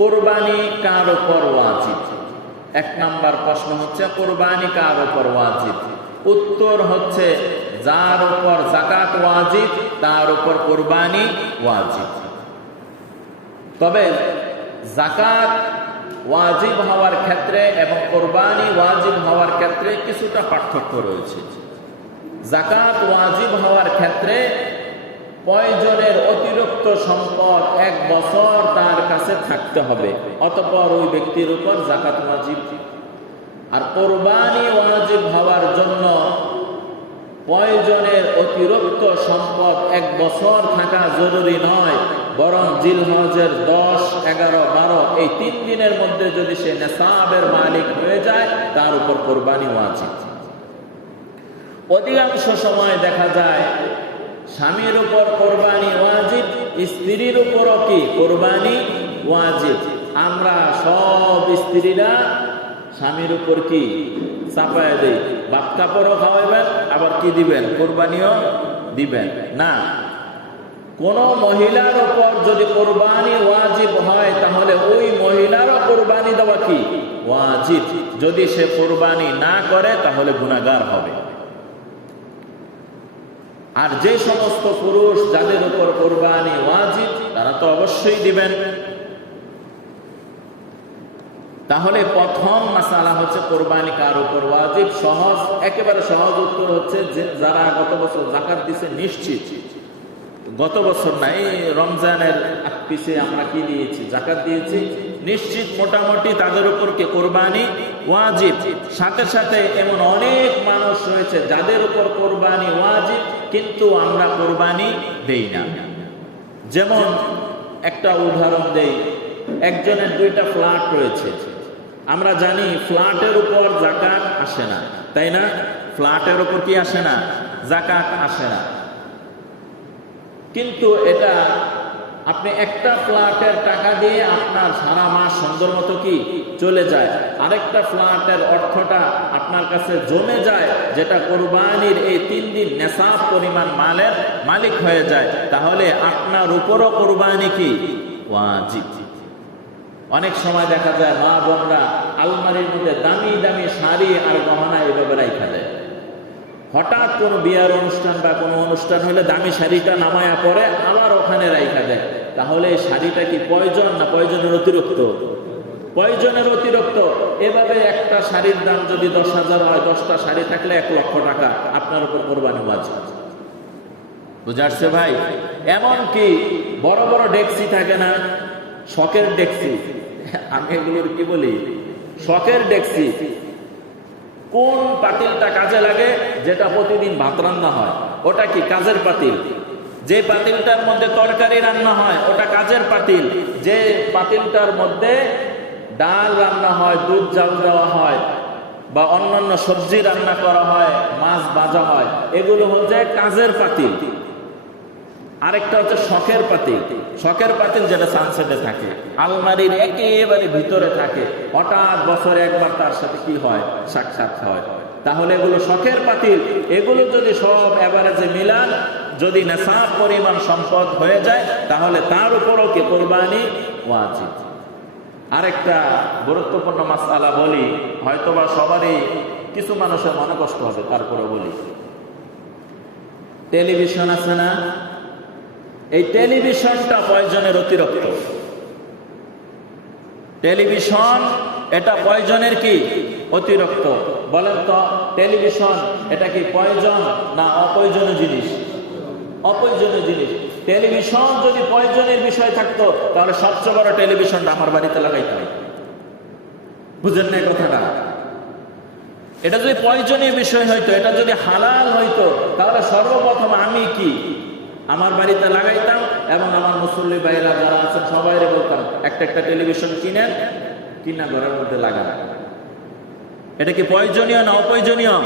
কোরবানি কার উপর ওয়াজিব? এক নাম্বার প্রশ্ন হচ্ছে কোরবানি কার উপর ওয়াজিব? উত্তর হচ্ছে যার উপর যাকাত ওয়াজিব তার উপর কোরবানি ওয়াজিব। তবে যাকাত ওয়াজিব হওয়ার ক্ষেত্রে এবং কোরবানি ওয়াজিব হওয়ার ক্ষেত্রে কিছুটা পার্থক্য রয়েছে। যাকাত ওয়াজিব হওয়ার ক্ষেত্রে প্রয়োজনের অতিরিক্ত সম্পদ 1 বছর তার কাছে থাকতে হবে, অতঃপর ওই ব্যক্তির উপর যাকাত ওয়াজিব। আর কোরবানি ওয়াজিব হওয়ার জন্য প্রয়োজনের অতিরিক্ত সম্পদ 1 বছর থাকা জরুরি নয়, বরং জিলহজের 10, 11, 12 এই 3 দিনের মধ্যে যদি সে নেসাবের মালিক হয়ে যায় তার উপর কোরবানি ওয়াজিব। অধিকাংশ সময় দেখা যায় স্বামীর উপর কোরবানি ওয়াজিব, স্ত্রীর উপরও কি কোরবানি ওয়াজিব। আমরা সব স্ত্রীরা স্বামীর উপর কি চাপায় দেই, ভাত কাপড়ও খাওয়াইবেন আবার কি দিবেন, কোরবানিও দিবেন না। কোন মহিলার উপর যদি কোরবানি ওয়াজিব হয় তাহলে ওই মহিলারও কোরবানি দেওয়া কি ওয়াজিব। যদি সে কোরবানি না করে তাহলে গুনাহগার হবে। আর যে সমস্ত পুরুষ যাদের উপর কোরবানি ওয়াজিব তারা তো অবশ্যই দিবেন। তাহলে প্রথম মাসালা হচ্ছে কোরবানি কার উপর ওয়াজিব। সহজ, একেবারে সহজ উত্তর হচ্ছে যে যারা গত বছর যাকাত দিছে নিশ্চিত, গত বছর না এই রমজানের পিছে আমরা কি দিয়েছি, যাকাত দিয়েছি, নিশ্চিত মোটামুটি তাদের উপর কি কোরবানি ওয়াজিব। সাথে সাথে এমন অনেক মানুষ রয়েছে যাদের উপর কোরবানি ওয়াজিব কিন্তু আমরা কোরবানি দেই না। যেমন একটা উদাহরণ দেই, একজনের 2টা ফ্ল্যাট রয়েছে। আমরা জানি ফ্ল্যাটের উপর যাকাত আসে না, তাই না? ফ্ল্যাটের উপর কি আসে না, যাকাত আসে না। কিন্তু এটা আপনি একটা ফ্ল্যাটের টাকা দিয়ে আপনার সারা মাস সুন্দর মতো কি চলে যায়, আরেকটা ফ্ল্যাটের অর্থটা আপনার কাছে জমে যায়, যেটা কোরবানির এই 3 দিন নেসাব পরিমাণ মালের মালিক হয়ে যায়, তাহলে আপনার উপরও কোরবানি কি ওয়াজিব। অনেক সময় দেখা যায় মা বোনরা আলমারির মধ্যে দামি দামি শাড়ি আর গহনা এভাবে রাখা দেয়। হঠাৎ কোনো বিয়ার অনুষ্ঠান বা কোনো অনুষ্ঠান হলে দামি শাড়িটা নামায়া পরে আবার ওখানে রাখা দেয়। তাহলে এই শাড়িটা কি প্রয়োজন না প্রয়োজনের অতিরিক্ত? প্রয়োজনের অতিরিক্ত। এভাবে একটা শাড়ির দাম যদি 10,000 হয়, 10টা শাড়ি থাকলে 1 লক্ষ টাকা আপনার উপর কোরবানি ওয়াজিব। বুঝাচ্ছে ভাই? এমন কি বড় বড় ডেক্সি থাকে না, শখের ডেক্সি, আমি এগুলোর কি বলি শখের ডেক্সি। কোন পাতিলটা কাজে লাগে? যেটা প্রতিদিন ভাত রান্না হয় ওটা কি কাজের পাতিল। যে পাতিলটার মধ্যে তরকারি রান্না হয় ওটা কাজের পাতিল। যে পাতিলটার মধ্যে ডাল রান্না হয়, দুধ জাল দেওয়া হয় বা অন্যান্য সবজি রান্না করা হয়, মাছ ভাজা হয়, এগুলো হচ্ছে কাজের পাতিল। আরেকটা হচ্ছে শখের পাতিল। শখের পাতিল যেটা সানসেটে থাকে, আলমারির একেবারে ভিতরে থাকে, হঠাৎ বছরে একবার তার সাথে কি হয়, সাক্ষাৎ হয়। তাহলে এগুলো শখের পাতিল। এগুলো যদি সব এভারেজে মিলান, যদি নেসাব পরিমাণ সম্পদ হয়ে যায় তাহলে তার উপরও কি কোরবানি ওয়াজিব। আরেকটা গুরুত্বপূর্ণ মাসআলা বলি, হয়তোবা সবারই কিছু মানুষের মনে কষ্ট হবে, তারপরে বলি। টেলিভিশন আছে না, এই টেলিভিশনটা প্রয়োজনের অতিরিক্ত। টেলিভিশন এটা প্রয়োজনের কি অতিরিক্ত? বলেন তো টেলিভিশন এটা কি প্রয়োজন না অপ্রয়োজনীয় জিনিস? অপ্রয়োজনীয় জিনিস। টেলিভিশন যদি প্রয়োজনের বিষয় থাকতো তাহলে সবচেয়ে বড় টেলিভিশনটা আমার বাড়িতে লাগাইতে হয়। বুঝেন না কথাটা? এটা যদি প্রয়োজনীয় বিষয় হইতো, এটা যদি হালাল হইতো, তাহলে সর্বপ্রথম আমি কি আমার বাড়িতে লাগাইতাম এবং আমার মুসল্লি ভাইরা যারা আছেন সবাইরে বলতাম একটা একটা টেলিভিশন কিনেন, কিনা ঘরের মধ্যে লাগান। এটা কি প্রয়োজনীয় না অপ্রয়োজনীয়?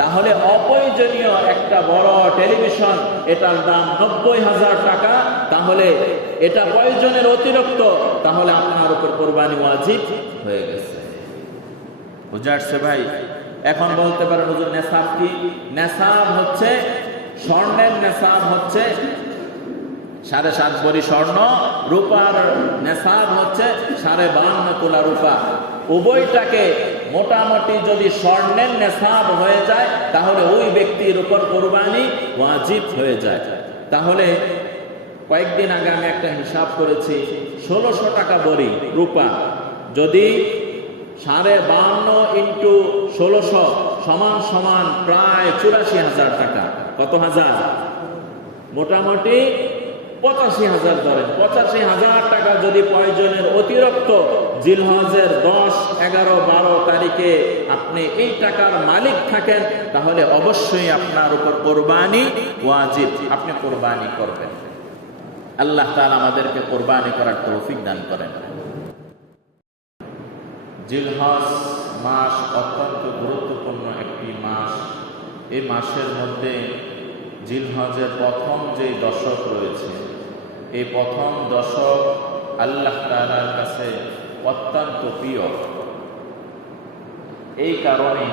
তাহলে অপ্রয়োজনীয় একটা বড় টেলিভিশন, এটার দাম 90,000 টাকা, তাহলে এটা প্রয়োজনের অতিরিক্ত, তাহলে আপনার উপর কোরবানি ওয়াজিব হয়ে গেছে। বুঝে আসছে ভাই? এখন বলতে পারেন হুজুর নেসাব কি? নেসাব হচ্ছে, স্বর্ণের নেসাব হচ্ছে 7.5 ভরি স্বর্ণ, রূপার নেশাব হচ্ছে 52.5 তোলা রূপা। উভয়টাকে মোটামুটি যদি স্বর্ণের নেশাব হয়ে যায় তাহলে ওই ব্যক্তির উপর কোরবানি ওয়াজিব হয়ে যায়। তাহলে কয়েকদিন আগে আমি একটা হিসাব করেছি, 1600 টাকা ভরি রূপা যদি 52.5 ইন্টু 1600 সমান সমান প্রায় 84,000 টাকা। কত হাজার? মোটামুটি 85,000 ধরেন। 85,000 টাকা যদি প্রয়োজনের অতিরিক্ত জিলহজের 10, 11, 12 তারিখে আপনি এই টাকার মালিক থাকেন তাহলে অবশ্যই আপনার উপর কোরবানি ওয়াজিব, আপনি কোরবানি করবেন। আল্লাহ তাআলা আমাদেরকে কোরবানি করার তৌফিক দান করেন। জিলহজ মাস অত্যন্ত গুরুত্বপূর্ণ একটি মাস। এই মাসের মধ্যে জিলহজের প্রথম যে দশক রয়েছে, এই প্রথম দশক আল্লাহ তাআলার কাছে অত্যন্ত প্রিয়। এই কারণে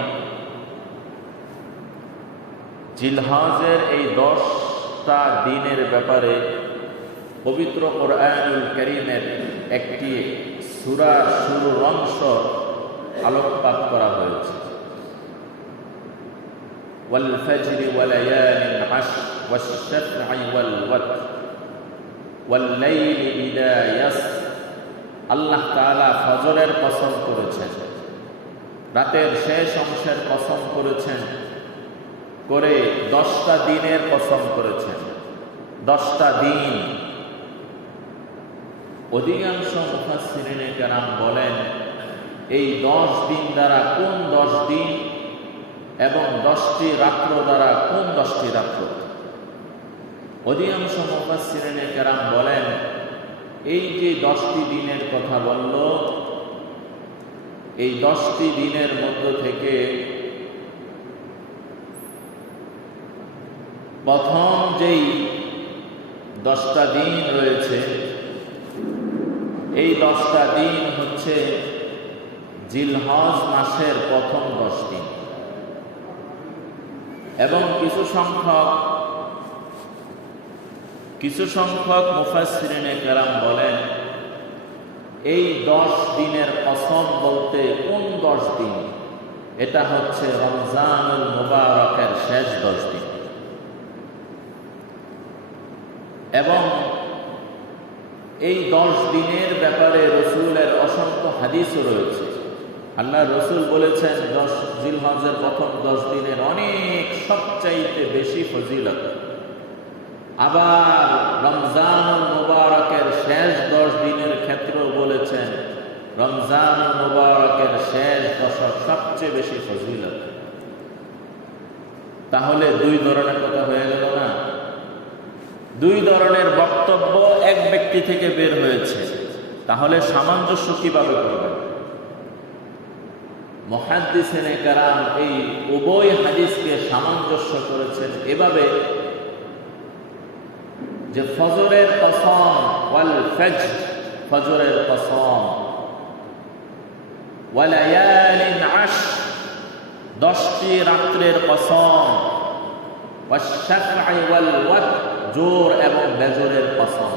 জিলহজের এই 10টা দিনের ব্যাপারে পবিত্র কোরআনুল কারীমের একটি সূরার শুরুর অংশ আলোকপাত করা হয়েছে। ওয়াল ফাজরি ওয়া লায়ালিন আশর ওয়াশ-শাফঈ ওয়াল ওয়াতর ওয়াল লাইলি ইযা ইয়াসর। আল্লাহ তাআলা ফজরের কসম করেছেন, রাতের শেষ অংশের কসম করেছেন, করে 10টা দিনের কসম করেছেন। 10টা দিন। অধিকাংশ মুফাসসিরিনে কেরাম বলেন এই 10 দিন দ্বারা কোন 10 দিন এবং 10টি রাত্র দ্বারা কোন 10টি রাত্র। অধিকাংশ মুফাসসিরিনে কেরাম বলেন এই যে 10টি দিনের কথা বলল, এই 10টি দিনের মধ্য থেকে প্রথম যেই 10টা দিন রয়েছে, এই 10টা দিন হচ্ছে জিলহজ মাসের প্রথম 10 দিন। এবং কিছু সংখ্যক মুফাসসিরিনে কেরাম বলেন এই 10 দিনের কসম বলতে কোন 10 দিন? এটা হচ্ছে রমজানুল মুবারকের শেষ 10 দিন। এবং এই 10 দিনের ব্যাপারে রসুলের অসংখ্য হাদিসও রয়েছে। আল্লাহ রসুল বলেছেন জিলহজের প্রথম 10 দিনের অনেক সবচাইতে বেশি ফজিলত। আবার রমজানুল মুবারকের শেষ 10 দিনের ক্ষেত্রেও বলেছেন রমজানুল মুবারকের শেষ দশক সবচেয়ে বেশি ফজিলত। তাহলে 2 ধরনের কথা হয়ে গেল না? 2 ধরনের বক্তব্য এক ব্যক্তি থেকে বের হয়েছে। তাহলে সামঞ্জস্য কিভাবে করবেন? মুহাদ্দিসিনে কেরাম এই উভয় হাদিসকে সামঞ্জস্য করেছেন এভাবে যে ফজরের কসম ওয়াল ফাজর, ফজরের কসম, ওয়া লায়ালিন আশর, 10টি রাত্রের কসম, ওয়াশ-শাফঈ ওয়াল ওয়াতর, জোর এবং বেজরের কসম।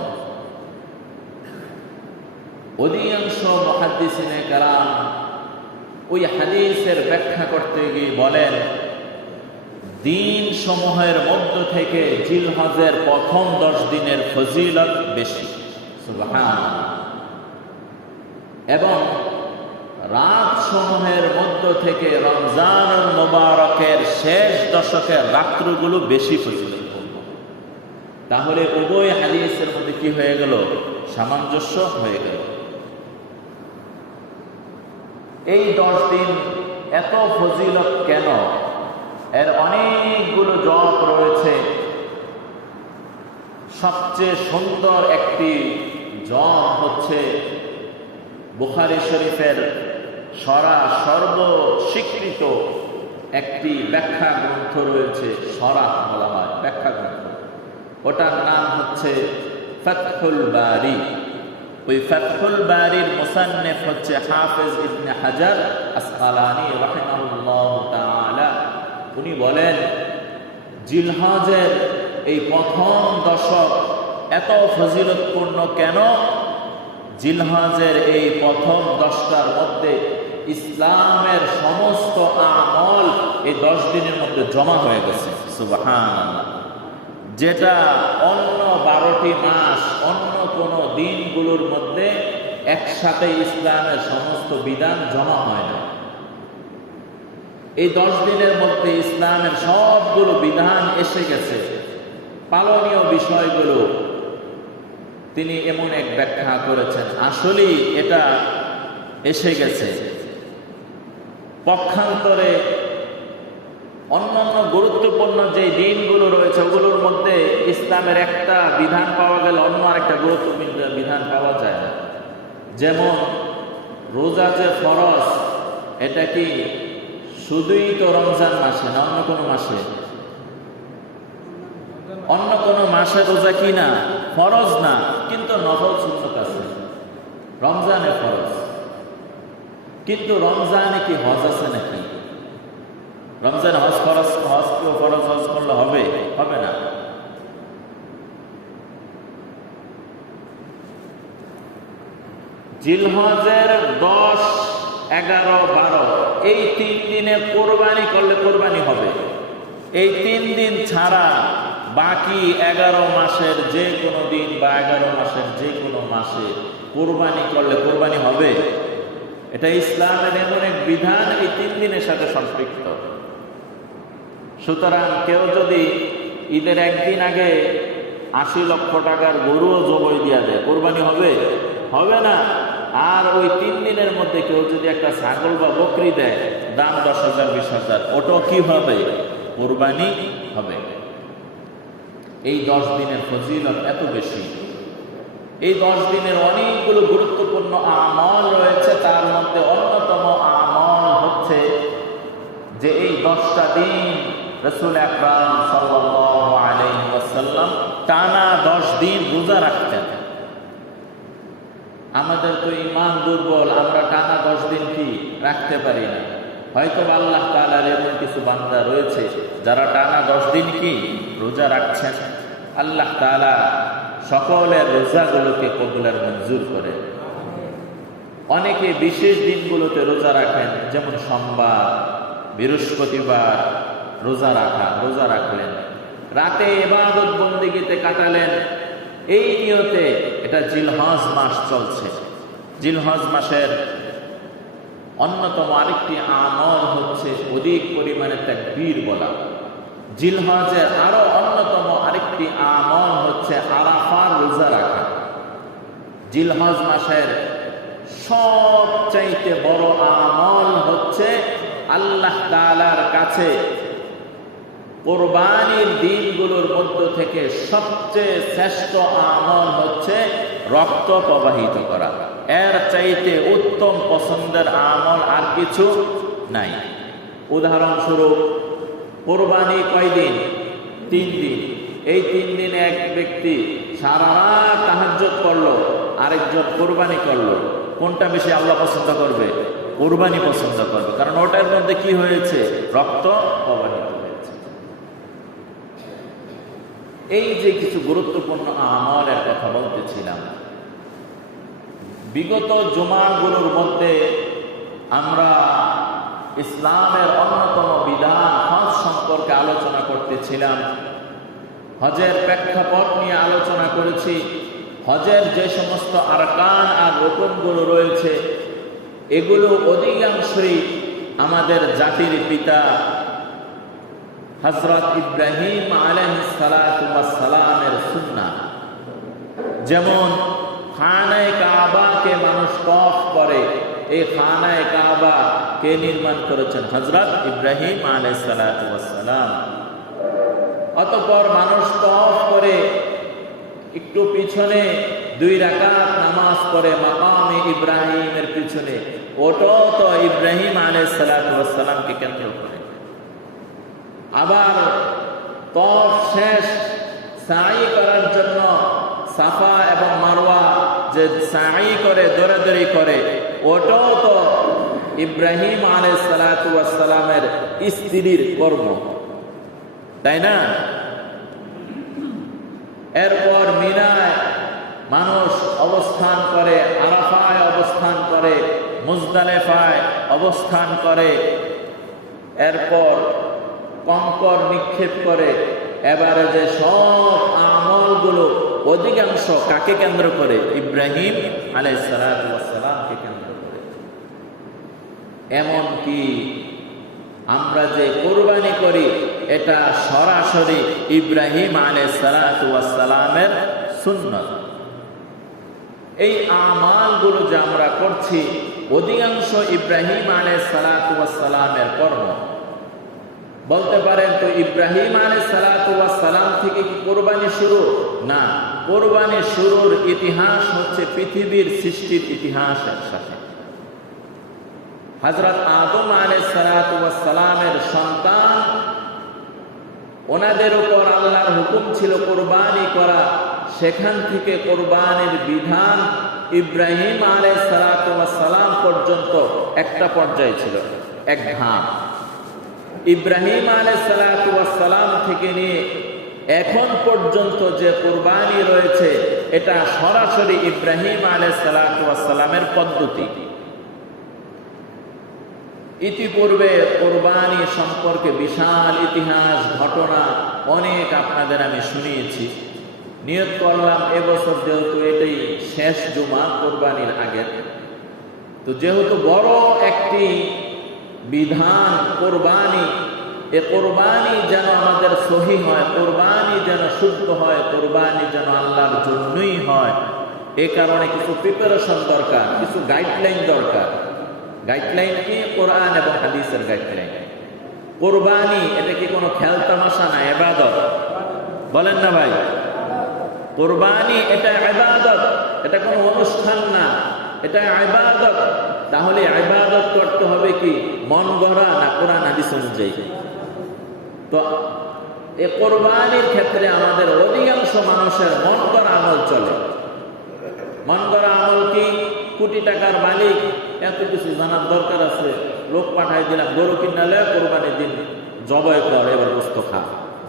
অধিকাংশ মুহাদ্দিসিনে কেরাম ওই হাদিসের ব্যাখ্যা করতে গিয়ে বলেন দিন সমূহের মধ্য থেকে জিলহজের প্রথম 10 দিনের ফজিলত বেশি। সুবহানাল্লাহ। এবং রাত সমূহের মধ্য থেকে রমজানুল মুবারকের শেষ দশকের রাত্রগুলো বেশি ফজিলত। তাহলে উভয় হাদিসের মধ্যে কি হয়ে গেল? সামঞ্জস্য হয়ে গেল। এই 10 দিন এত ফজিলত কেন? এর অনেকগুলো জবাব রয়েছে। সবচেয়ে সুন্দর একটি জবাব হচ্ছে বুখারী শরীফের সর্বস্বীকৃত একটি ব্যাখ্যা গ্রন্থ রয়েছে, শরাহ বলা হয়, ব্যাখ্যা গ্রন্থ। ওটার নাম হচ্ছে ফাতহুল বারী। ওই ফাতহুল বারীর মুসান্নিফ হচ্ছে হাফেজ ইবনে হাজার আসকালানী রাহিমাহুল্লাহ তাআলা। উনি বলেন জিলহজের এই প্রথম দশক এত ফজিলতপূর্ণ কেন? জিলহজের এই প্রথম 10টার মধ্যে ইসলামের সমস্ত আমল এই 10 দিনের মধ্যে জমা হয়ে গেছে। সুবহানাল্লাহ। যেটা অন্য 12টি মাস অন্য কোন দিনগুলোর মধ্যে একসাথে ইসলামের সমস্ত বিধান জমা হয় না। এই 10 দিনের মধ্যে ইসলামের সবগুলো বিধান এসে গেছে। পালনীয় বিষয়গুলো তিনি এমন এক ব্যাখ্যা করেছেন, আসলেই এটা এসে গেছে। পক্ষান্তরে অন্যান্য গুরুত্বপূর্ণ যে দিনগুলো রয়েছে ওগুলোর মধ্যে ইসলামের একটা বিধান পাওয়া গেলে অন্য আরেকটা গুরুত্বপূর্ণ বিধান পাওয়া যায় না। যেমন রোজা যে ফরজ, এটা কি শুধুই তো রমজান মাসে না অন্য কোনো মাসে? অন্য কোনো মাসে রোজা কি না ফরজ না, কিন্তু নফল সুন্নত আছে। রমজানে ফরজ, কিন্তু রমজানে কি হজ আছে নাকি? রমজান হজ ফরজ, হজ কেউ ফরজ হজ করলে হবে? হবে না। জিলহজের 10, 11, 12 এই 3 দিনে কোরবানি করলে কোরবানি হবে। এই 3 দিন ছাড়া বাকি 11 মাসের যে কোনো দিন বা 11 মাসের যে কোনো মাসে কোরবানি করলে কোরবানি হবে। এটা ইসলামের এমন এক বিধান এই 3 দিনের সাথে সম্পৃক্ত। সুতরাং কেউ যদি ঈদের একদিন আগে 80 লক্ষ টাকার গরুও জবাই দিয়া দেয়, কোরবানি হবে? হবে না। আর ওই 3 দিনের মধ্যে কেউ যদি একটা ছাগল বা বকরি দেয়, দাম 10,000 20,000, ওটাও কি হবে? কোরবানি হবে। এই 10 দিনের ফজিলত এত বেশি। এই 10 দিনের অনেকগুলো গুরুত্বপূর্ণ আমল রয়েছে। তার মধ্যে অন্যতম আমল হচ্ছে যে এই 10টা দিন রাসূল আকরাম সাল্লাল্লাহু আলাইহি ওয়াসাল্লাম টানা 10 দিন রোজা রাখতেন। আমাদের তো ঈমান দুর্বল, আমরা টানা 10 দিন কি রাখতে পারি না। হয়তো আল্লাহ তাআলার এমন কিছু বান্দা রয়েছে যারা টানা 10 দিন কি রোজা রাখছেন। আল্লাহ তাআলা সকলের রোজাগুলোকে কবুলের মঞ্জুর করে। অনেকে বিশেষ দিনগুলোতে রোজা রাখেন, যেমন সোমবার, বৃহস্পতিবার রোজা রাখলেন, রাতে ইবাদত বন্দেগীতে কাটালেন। এই নিয়তে এটা জিলহজ মাস চলছে। জিলহজ মাসের অন্যতম আরেকটি আমল হচ্ছে অধিক পরিমাণে তাকবীর বলা। জিলহজের আরো অন্যতম আরেকটি আমল হচ্ছে আরাফার রোজা রাখা। জিলহজ মাসের সবচাইতে বড় আমল হচ্ছে আল্লাহ তাআলার কাছে কোরবানির দিনগুলোর মধ্য থেকে সবচেয়ে শ্রেষ্ঠ আমল হচ্ছে রক্ত প্রবাহিত করা। এর চাইতে উত্তম পছন্দের আমল আর কিছু নাই। উদাহরণস্বরূপ, কোরবানি কয়দিন? 3 দিন। এই 3 দিনে এক ব্যক্তি সারা রাত তাহাজ্জুদ করলো, আরেকজন কোরবানি করলো। কোনটা বেশি আল্লাহ পছন্দ করবে? কোরবানি পছন্দ করবে, কারণ ওটার মধ্যে কি হয়েছে? রক্ত প্রবাহিত হয়েছে। এই যে কিছু গুরুত্বপূর্ণ আমলের কথা বলতেছিলাম, বিগত জুমাগুলোর মধ্যে আমরা ইসলামের অন্যতম বিধান হজ সম্পর্কে আলোচনা করতেছিলাম। হজের প্রেক্ষাপট নিয়ে আলোচনা করেছি। হজের যে সমস্ত আরকান আর রুকনগুলো রয়েছে, এগুলো অধিকাংশই আমাদের জাতির পিতা হযরত ইব্রাহিম আলাইহিস সালাতু ওয়াস সালামের সুন্নাহ। যেমন খানায়ে কাবাকে মানুষ তওয়াফ করে, এই খানায়ে কাবা কে নির্মাণ করেছেন? হযরত ইব্রাহিম আলাইহিস সালাতু ওয়াস সালাম। অতঃপর মানুষ তওয়াফ করে একটু পিছনে 2 রাকাত নামাজ পড়ে মাকামে ইব্রাহিমের পিছনে, ওটাও তো ইব্রাহিম আলাইহিস সালাতু ওয়াস সালামকে কেন্দ্র করে। আবার তওয়াফ শেষ সাই করার জন্য সাফা এবং মারওয়া যে সাই করে, দৌড়াদৌড়ি করে, ওটাও তো ইব্রাহিম আলাইহিস সালাতু ওয়াস সালামের স্ত্রীর কর্ম, তাই না? এরপর মিনায় মানুষ অবস্থান করে, আরাফায় অবস্থান করে, মুজদালিফায় অবস্থান করে, এরপর কঙ্কর নিক্ষেপ করে। এবারে যে সব আমলগুলো অধিকাংশ কাকে কেন্দ্র করে? ইব্রাহিম আলাইহিস সালাতু ওয়াস সালামকে কেন্দ্র করে। এমনকি আমরা যে কোরবানি করি এটা সরাসরি ইব্রাহিম আলাইহিস সালাতু ওয়াস সালামের সুন্নাত। এই আমালগুলো যে আমরা করছি অধিকাংশ ইব্রাহিম আলাইহিস সালাতু ওয়াস সালামের কর্ম। বলতে পারেন তো ইব্রাহিম আলাইহিস সালাতু ওয়াস সালাম থেকে কি কোরবানি শুরু? না, কোরবানি শুরুর ইতিহাস হচ্ছে পৃথিবীর সৃষ্টির ইতিহাসের সাথে। হযরত আদম আলাইহিস সালাতু ওয়াস সালামের সন্তান, ওনাদের উপর আল্লাহর হুকুম ছিল কোরবানি করা। সেখান থেকে কোরবানির বিধান ইব্রাহিম আলাইহিস সালাতু ওয়াস সালাম পর্যন্ত একটা পর্যায়ে ছিল, এক ধাপ। ইব্রাহিম আলাইহিস সালাতু ওয়াস সালাম থেকে নিয়ে এখন পর্যন্ত যে কোরবানি রয়েছে এটা সরাসরি ইব্রাহিম আলাইহিস সালাতু ওয়াস সালামের পদ্ধতি। ইতিপূর্বে কোরবানি সম্পর্কে বিশাল ইতিহাস, ঘটনা অনেক আপনাদের আমি শুনিয়েছি। নিয়ত করলাম এবছর যেহেতু এটাই শেষ জুমা কোরবানির আগের, তো যেহেতু বড় একটি বিধান কোরবানি, এ কোরবানি যেন আমাদের সহি হয়, কোরবানি যেন শুদ্ধ হয়, কোরবানি যেন আল্লাহর জন্যই হয়, এ কারণে কিছু প্রিপারেশন দরকার, কিছু গাইডলাইন দরকার। গাইডলাইন কি? কোরআন এবং হাদিসের গাইডলাইন। কোরবানি এটা কি কোনো খেলতামাশা না, ইবাদত? বলেন না ভাই, কোরবানি এটা ইবাদত, এটা কোনো অনুষ্ঠান না, এটা ইবাদত। তাহলে ইবাদত করতে হবে কি মন গড়া না কোরআন হাদিস অনুযায়ী? তো এই কোরবানির ক্ষেত্রে আমাদের অধিকাংশ মানুষের মন গড়া আমল চলে। মন গড়া আমল কি? কোটি টাকার মালিক, এত কিছু জানার দরকার আছে, লোক পাঠাই দিলাম, গরু কিনালে কোরবানির দিন জবাই কর, এবার গোস্ত খা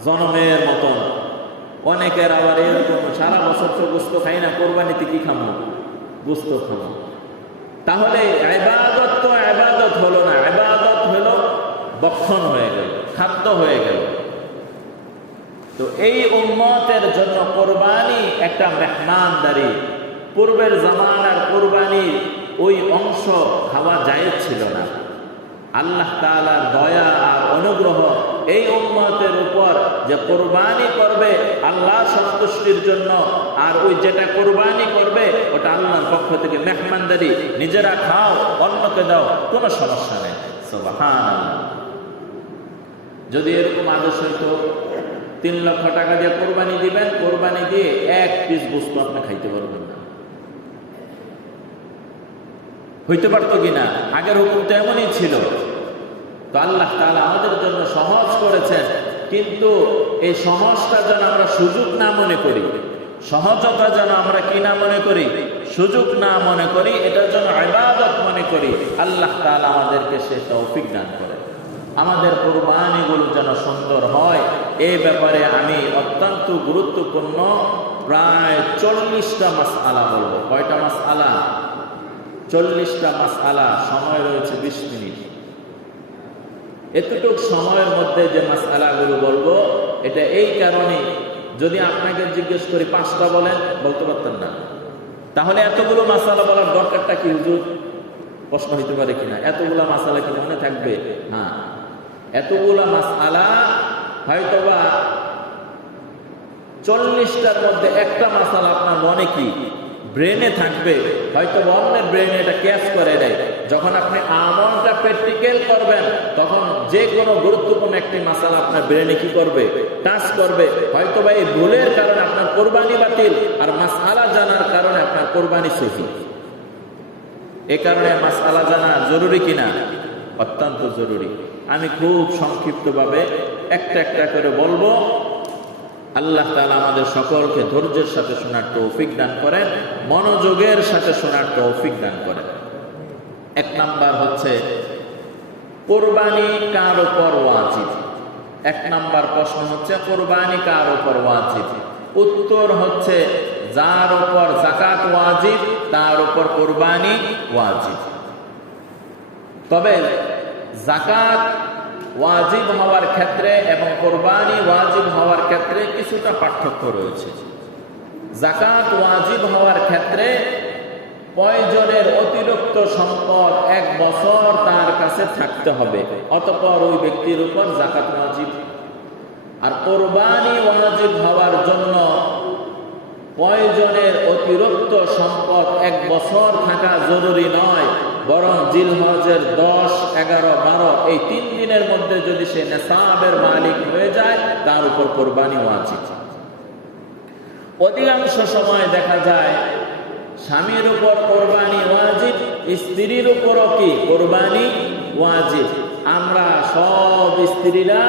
জনমের মতন। অনেকের আবার এরকম সারা বছর তো গোস্ত খাই না, কোরবানিতে কি খাবো? গোস্ত খাবো। তাহলে ইবাদত তো ইবাদত হলো না, ইবাদত হলো বক্ষণ হয়ে গেল, খাদ্য হয়ে গেল। তো এই উম্মতের জন্য কোরবানি একটা মেহমানদারি। পূর্বের জামানার কোরবানি ওই অংশ খাওয়া জায়েজ ছিল না। আল্লাহ তাআলার দয়া আর অনুগ্রহ এই উম্মতের উপর যে কোরবানি করবে আল্লাহ সন্তুষ্টির জন্য, আর ওই যেটা কোরবানি করবে ওটা আল্লাহর পক্ষ থেকে মেহমানদারি, নিজেরা খাও অন্যকে দাও, কোনো সমস্যা নেই। সুবহানাল্লাহ। যদি এরকম আদেশ হইতো 3 লক্ষ টাকা দিয়ে কোরবানি দিবেন, কোরবানি দিয়ে এক পিস গোশত আপনি খাইতে পারবেন না, হইতে পারতো কিনা? আগের হুকুম তো এমনই ছিল। তো আল্লাহ তাআলা আমাদের জন্য সহজ করেছেন, কিন্তু এই সহজটা যেন আমরা সুযোগ না মনে করি, সহজতা যেন আমরা কি না মনে করি? সুযোগ না মনে করি, এটার জন্য ইবাদত মনে করি। আল্লাহ তাআলা আমাদেরকে সে তৌফিক দান করে। আমাদের কোরবানিগুলো যেন সুন্দর হয়, এই ব্যাপারে আমি অত্যন্ত গুরুত্বপূর্ণ প্রায় 40টা মাসআলা বলবো। কয়টা মাসআলা? 40টা মাসআলা। সময় রয়েছে 20 মিনিট। এতটুক সময়ের মধ্যে যে মাসআলাগুলো বলবো এটা এই কারণে, যদি আপনাকে জিজ্ঞেস করি 5টা বলেন, বলতে পারতেন না। তাহলে এতগুলো মাসআলা বলার দরকারটা কি হুজুর? প্রশ্ন হইতে পারে কিনা, এতগুলো মাসআলা কি মনে থাকবে? হ্যাঁ, এতগুলো মাসআলা হয়তোবা 40টার মধ্যে একটা মাসআলা আপনার মনে কি ব্রেনে থাকবে, হয়তো অন্যের ব্রেনে এটা ক্যাচ করে দেয়। যখন আপনি আমলটা প্র্যাকটিক্যাল করবেন তখন যে কোনো গুরুত্বপূর্ণ একটি মাসআলা আপনার ব্রেনে কি করবে? টাচ করবে। হয়তোবা এই ভুলের কারণে আপনার কোরবানি বাতিল, আর মাসআলা জানার কারণে আপনার কোরবানি সহিহ। এ কারণে মাসআলা জানা জরুরি কিনা? অত্যন্ত জরুরি। আমি খুব সংক্ষিপ্তভাবে একটা একটা করে বলবো। আল্লাহ তাআলা আমাদের সকলকে ধৈর্যের সাথে শোনার তৌফিক দান করেন, মনোযোগের সাথে শোনার তৌফিক দান করেন। 1 নাম্বার হচ্ছে কোরবানি কার উপর ওয়াজিব? 1 নাম্বার প্রশ্ন হচ্ছে কোরবানি কার উপর ওয়াজিব? উত্তর হচ্ছে যার উপর যাকাত ওয়াজিব তার উপর কুরবানি ওয়াজিব। তবে যাকাত ওয়াজিব হওয়ার ক্ষেত্রে এবং কুরবানি ওয়াজিব হওয়ার ক্ষেত্রে কিছুটা পার্থক্য রয়েছে। যাকাত ওয়াজিব হওয়ার ক্ষেত্রে প্রয়োজনের অতিরিক্ত সম্পদ 1 বছর তার কাছে থাকতে হবে, অতঃপর ওই ব্যক্তির উপর যাকাত ওয়াজিব। আর কুরবানি ওয়াজিব হওয়ার জন্য প্রয়োজনের অতিরিক্ত সম্পদ 1 বছর থাকা জরুরি নয়, বরং জিলহজের 10, 11, 12 এই 3 দিনের মধ্যে যদি সে নেসাবের মালিক হয়ে যায় তার উপর কুরবানি ওয়াজিব। অধিকাংশ সময় দেখা যায় স্বামীর উপর কুরবানি ওয়াজিব, স্ত্রীর উপরও কি কুরবানি ওয়াজিব। আমরা সব স্ত্রীরা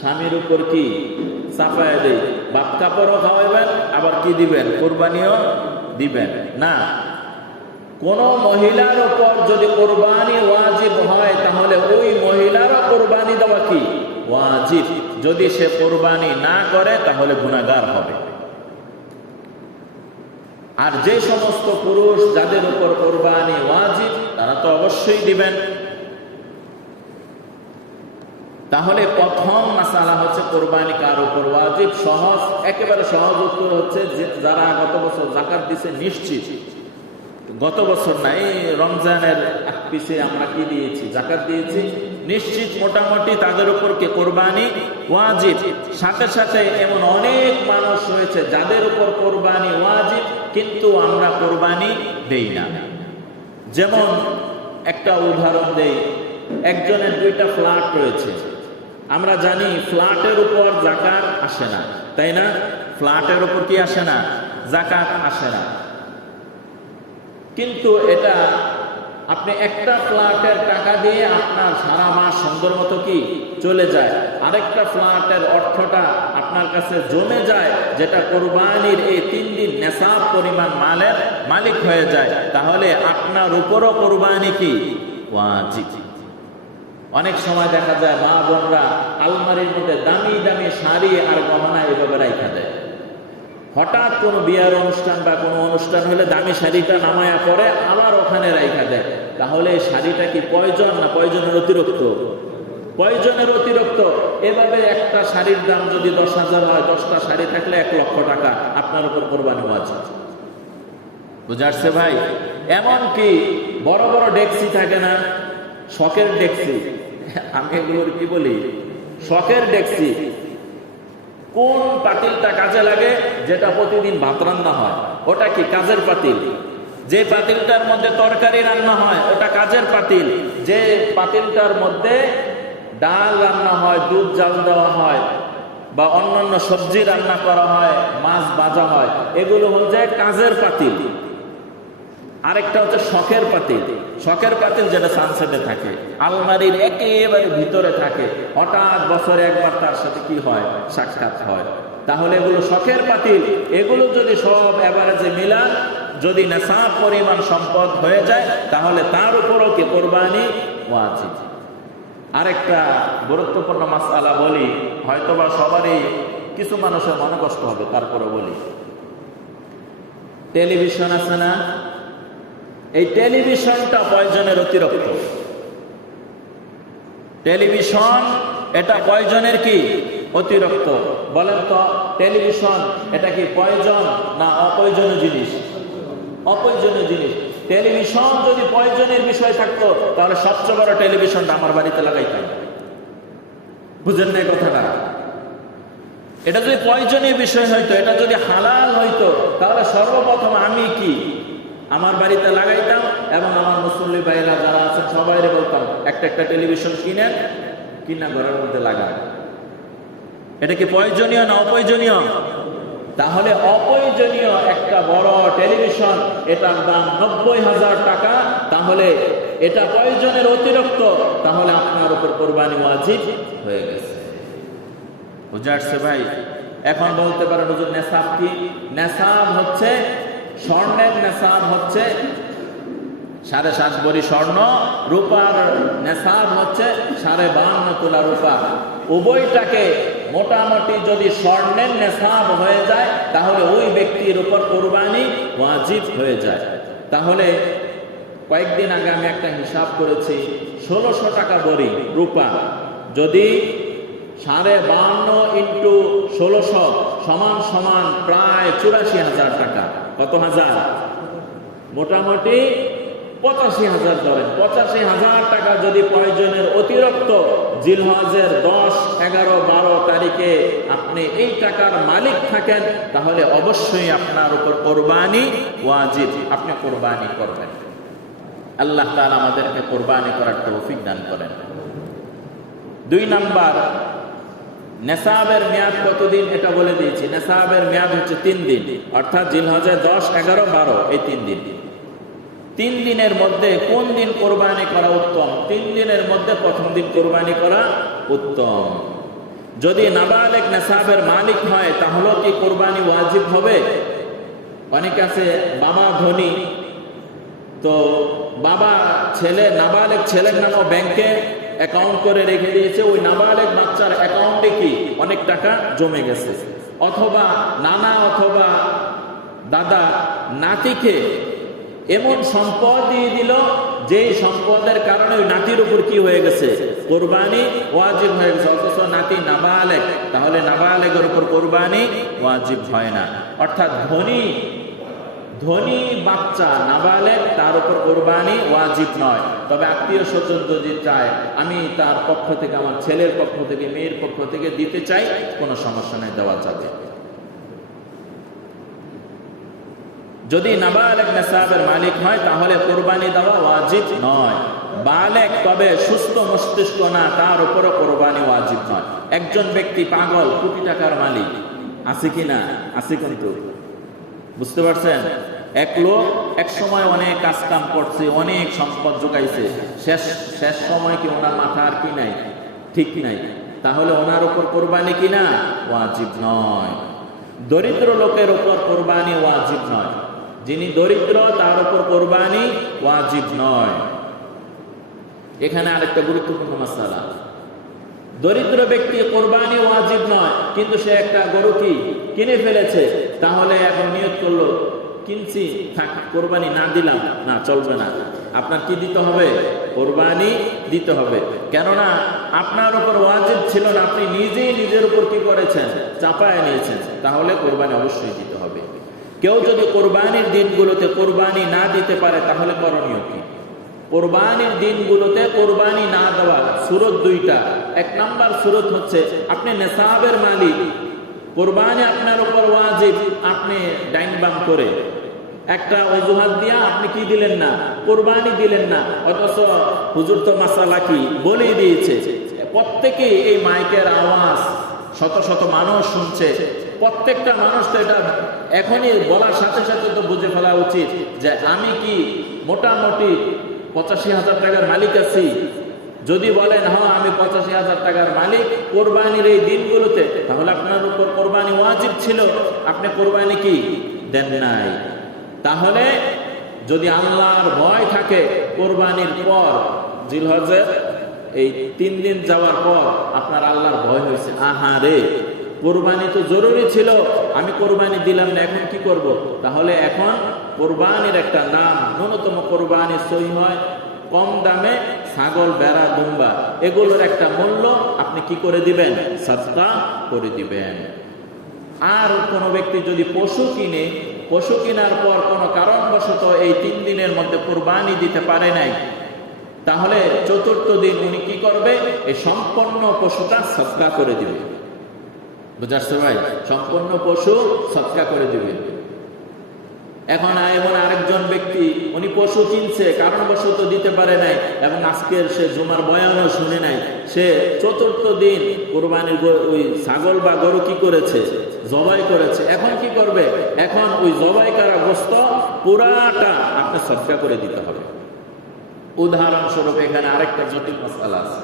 স্বামীর উপর কি চাপায় দেই, ভাত কাপড়ও খাওয়াইবেন আবার কি দিবেন, কুরবানিও দিবেন না। কোন মহিলার উপর যদি কুরবানি ওয়াজিব হয় তাহলে ওই মহিলারও কুরবানি দেওয়া কি ওয়াজিব। যদি সে কুরবানি না করে তাহলে গুনাহগার হবে। আর যে সমস্ত পুরুষ যাদের উপর কুরবানি ওয়াজিব তারা তো অবশ্যই দিবেন। তাহলে প্রথম মাসালা হচ্ছে কুরবানি কার উপর ওয়াজিব। সহজ, একেবারে সহজ উত্তর হচ্ছে যারা গত বছর যাকাত দিছে নিশ্চিত, গত বছর না এই রমজানের পিছে আমরা কি দিয়েছি, যাকাত দিয়েছি, নিশ্চিত মোটামুটি তাদের উপর কি কুরবানি ওয়াজিব। সাথে সাথে এমন অনেক মানুষ রয়েছে যাদের উপর কুরবানি ওয়াজিব কিন্তু আমরা কুরবানি দেই না। যেমন একটা উদাহরণ দেই, একজনের 2টা ফ্ল্যাট রয়েছে। আমরা জানি ফ্ল্যাটের উপর যাকাত আসে না, তাই না? ফ্ল্যাটের উপর কি আসে না, যাকাত আসে না। কিন্তু এটা আপনি একটা ফ্ল্যাটের টাকা দিয়ে আপনার সারা মাস সুন্দর মতো কি চলে যায়, আরেকটা ফ্ল্যাটের অর্থটা আপনার কাছে জমে যায়, যেটা কুরবানির এই 3 দিন নেসাব পরিমাণ মালের মালিক হয়ে যায়, তাহলে আপনার উপরও কুরবানি কি ওয়াজিব। অনেক সময় দেখা যায় মা বোনরা আলমারির মধ্যে দামি দামি শাড়ি আর গহনা এভাবে রাখা দেয়। হঠাৎ কোনো বিয়ার অনুষ্ঠান বা কোনো অনুষ্ঠান হলে দামি শাড়িটা নামায়া পরে আবার ওখানে রাখা দেয়। তাহলে শাড়িটা কি প্রয়োজন না প্রয়োজনের অতিরিক্ত? প্রয়োজনের অতিরিক্ত। এভাবে একটা শাড়ির দাম যদি 10,000 হয়, 10টা শাড়ি থাকলে 1 লক্ষ টাকা আপনার উপর কুরবানি ওয়াজিব। বুঝাচ্ছে ভাই? এমন কি বড় বড় ডেক্সি থাকে না, শখের ডেক্সি, আমি এগুলোর কি বলি শখের ডেক্সি। কোন পাতিলটা কাজে লাগে? যেটা প্রতিদিন ভাত রান্না হয় ওটা কি কাজের পাতিল। যে পাতিলটার মধ্যে তরকারি রান্না হয় ওটা কাজের পাতিল। যে পাতিলটার মধ্যে ডাল রান্না হয়, দুধ জাল দেওয়া হয় বা অন্যান্য সবজি রান্না করা হয়, মাছ ভাজা হয়, এগুলো হচ্ছে কাজের পাতিল। আরেকটা হচ্ছে শখের পাতিল। শখের পাতিল যেটা সানসেটে থাকে, আলমারির একেবারে ভিতরে থাকে, হঠাৎ বছরে একবার তার সাথে কি হয়, সাক্ষাৎ হয়। তাহলে এগুলো শখের পাতিল। এগুলো যদি সব এভারেজে মিলান, যদি নেসাব পরিমাণ সম্পদ হয়ে যায় তাহলে তার উপরও কি কুরবানি ওয়াজিব। আরেকটা গুরুত্বপূর্ণ মাসআলা বলি, হয়তোবা সবারই কিছু মানুষের মনে কষ্ট হবে, তারপরে বলি। টেলিভিশন আছে না, এই টেলিভিশনটা প্রয়োজনের অতিরিক্ত। টেলিভিশন এটা প্রয়োজনের কি অতিরিক্ত। বলেন তো টেলিভিশন এটা কি প্রয়োজন না অপ্রয়োজনীয় জিনিস? অপ্রয়োজনীয় জিনিস। টেলিভিশন যদি প্রয়োজনের বিষয় থাকতো তাহলে সবচেয়ে বড় টেলিভিশনটা আমার বাড়িতে লাগাইতাম। বুঝেন না কথাটা? এটা যদি প্রয়োজনীয় বিষয় হইতো, এটা যদি হালাল হইতো, তাহলে সর্বপ্রথম আমি কি আমার বাড়িতে লাগাইতাম এবং আমার মুসল্লি ভাইরা যারা আছেন সবাইরে বলতাম একটা একটা টেলিভিশন কিনেন, কিনা ঘরের মধ্যে লাগান। এটা কি প্রয়োজনীয় না অপ্রয়োজনীয়? তাহলে অপ্রয়োজনীয় একটা বড় টেলিভিশন, এটার দাম 90,000 টাকা, তাহলে এটা প্রয়োজনের অতিরিক্ত, তাহলে আপনার উপর কুরবানি ওয়াজিব হয়ে গেছে। বুঝে আসছে ভাই? এখন বলতে পারেন হুজুর নেসাব কি? নেসাব হচ্ছে স্বর্ণের নেসাব হচ্ছে 7.5 ভরি স্বর্ণ, রূপার নেসাব হচ্ছে 52.5 তোলা রূপা। উভয়টাকে মোটামুটি যদি স্বর্ণের নেশাব হয়ে যায় তাহলে ওই ব্যক্তির উপর কোরবানি ওয়াজিব হয়ে যায়। তাহলে কয়েকদিন আগে আমি একটা হিসাব করেছি, 1600 টাকা ভরি রূপা যদি 52.5 ইন্টু 1600 সমান সমান প্রায় 84,000 টাকা। কত হাজার? মোটামুটি 85,000 ধরেন। 85,000 টাকা যদি প্রয়োজনের অতিরিক্ত জিলহজের 10, 11, 12 তারিখে আপনি এই টাকার মালিক থাকেন, তাহলে অবশ্যই আপনার উপর কোরবানি ওয়াজিব, আপনি কোরবানি করবেন। আল্লাহ তাআলা আমাদেরকে কোরবানি করার তৌফিক দান করেন। 2 নাম্বার, নেশাবের মেয়াদ কতদিন এটা বলে দিয়েছি। নেশাবের মেয়াদ হচ্ছে 3 দিন, অর্থাৎ জিলহজের 10, 11, 12 এই 3 দিন। 3 দিনের মধ্যে কোন দিন কোরবানি করা উত্তম? 3 দিনের মধ্যে প্রথম দিন কোরবানি করা উত্তম। যদি নাবালেগ নেশাবের মালিক হয় তাহলে কি কোরবানি ওয়াজিব হবে? অনেকে আছে বাবা ধনী, তো বাবা ছেলে নাবালেগ ছেলের নামও ব্যাংকে অ্যাকাউন্ট করে রেখে দিয়েছে, ওই নাবালেগ বাচ্চার অ্যাকাউন্টে কি অনেক টাকা জমে গেছে। অথবা নানা অথবা দাদা নাতিকে এমন সম্পদ দিয়ে দিল যেই সম্পদের কারণে ওই নাতির উপর কি হয়ে গেছে? কোরবানি ওয়াজিব হয়ে গেছে, অথচ নাতি নাবালেগ, তাহলে নাবালেগের উপর কোরবানি ওয়াজিব হয় না। অর্থাৎ ধনী বাচ্চা নাবালেগ, তার উপর কোরবানি ওয়াজিব নয়। তবে আত্মীয় স্বজন যদি চায় আমি তার পক্ষ থেকে, আমার ছেলের পক্ষ থেকে, মেয়ের পক্ষ থেকে দিতে চাই, কোনো সমস্যা নেই, দেওয়া যাবে। যদি নাবালেগ নেশাবের মালিক হয় তাহলে কোরবানি দেওয়া ওয়াজিব নয়। বালেগ তবে সুস্থ মস্তিষ্ক না, তার উপরও কোরবানি ওয়াজিব নয়। একজন ব্যক্তি পাগল, কোটি টাকার মালিক, আছে কি না? আছে কিন্তু, বুঝতে পারছেন? এক লোক এক সময় অনেক কাজ কাম করছে, অনেক সম্পদ জোগাইছে, শেষ সময় কি ওনার মাথা আর কি নাই, ঠিক নাই, তাহলে ওনার উপর কোরবানি কি না? ওয়াজিব নয়। দরিদ্র লোকের উপর কোরবানি ওয়াজিব নয়। যিনি দরিদ্র তার উপর কোরবানি ওয়াজিব নয়। এখানে আরেকটা গুরুত্বপূর্ণ মাসালা, দরিদ্র ব্যক্তি কোরবানি ওয়াজিব নয়, কিন্তু সে একটা গরু কি কিনে ফেলেছে, তাহলে এখন নিয়ত করলো কিনছি, থাক কোরবানি না দিলাম, না চলবে না। আপনার কি দিতে হবে? কোরবানি দিতে হবে। কেননা আপনার উপর ওয়াজিব ছিল না, আপনি নিজেই নিজের উপর কি করেছেন? চাপায় নিয়েছেন, তাহলে কোরবানি অবশ্যই দিতে হবে। কেউ যদি কোরবানির দিনগুলোতে কোরবানি না দিতে পারে তাহলে করণীয় কি? কোরবানির দিনগুলোতে কোরবানি না দেওয়া সুরত 2টা। 1 নাম্বার সুরত হচ্ছে আপনি নেশাবের মালিক, কোরবানি আপনার উপর ওয়াজিব, আপনি ডাইন বাম করে একটা অজুহাত দিয়া আপনি কি দিলেন না? কোরবানি দিলেন না। অথচ হুজুর তো মাসালা কি বলেই দিয়েছে, প্রত্যেকেই এই মাইকের আওয়াজ শত শত মানুষ শুনছে, প্রত্যেকটা মানুষ তো এটা এখনই বলার সাথে সাথে তো বুঝে ফেলা উচিত যে আমি কি মোটামুটি 85,000 টাকার মালিক আছি। যদি বলেন হ্যাঁ আমি 85,000 টাকার মালিক কোরবানির এই দিনগুলোতে, তাহলে আপনার উপর কোরবানি ওয়াজিব ছিল, আপনি কোরবানি কি দেন নাই। তাহলে যদি আল্লাহর ভয় থাকে, কোরবানির পর জিলহজের এই 3 দিন যাওয়ার পর আপনার আল্লাহর ভয় হয়েছে, আহা রে কোরবানি তো জরুরি ছিল, আমি কোরবানি দিলাম না, এখন কি করব? তাহলে এখন কোরবানির একটা নাম, ন্যূনতম কোরবানি সই হয় কম দামে ছাগল, বেড়া, দুম্বা, এগুলোর একটা মূল্য আপনি কি করে দিবেন? সদকা করে দিবেন। আর কোনো ব্যক্তি যদি পশু কিনে, পশু কেনার পর কোনো কারণবশত এই 3 দিনের মধ্যে কোরবানি দিতে পারে নাই, তাহলে 4র্থ দিন উনি কি করবে? এই সম্পূর্ণ পশুটা সদকা করে দিবে। বুঝাচ্ছে ভাই? সম্পূর্ণ পশু সদকা করে দিবে। এখন এমন আরেকজন ব্যক্তি উনি পশু কিনছে, কারণবশত দিতে পারে নাই, এবং আজকের সে জুমার বয়ানও শুনে নাই, সে 4র্থ দিন কোরবানির ওই ছাগল বা গরু কি করেছে? জবাই করেছে। এখন কি করবে? এখন ওই জবাই করা গোশত পুরাটা আপনি সদকা করে দিতে হবে। উদাহরণস্বরূপ এখানে আরেকটা জটিল মাসালা আছে।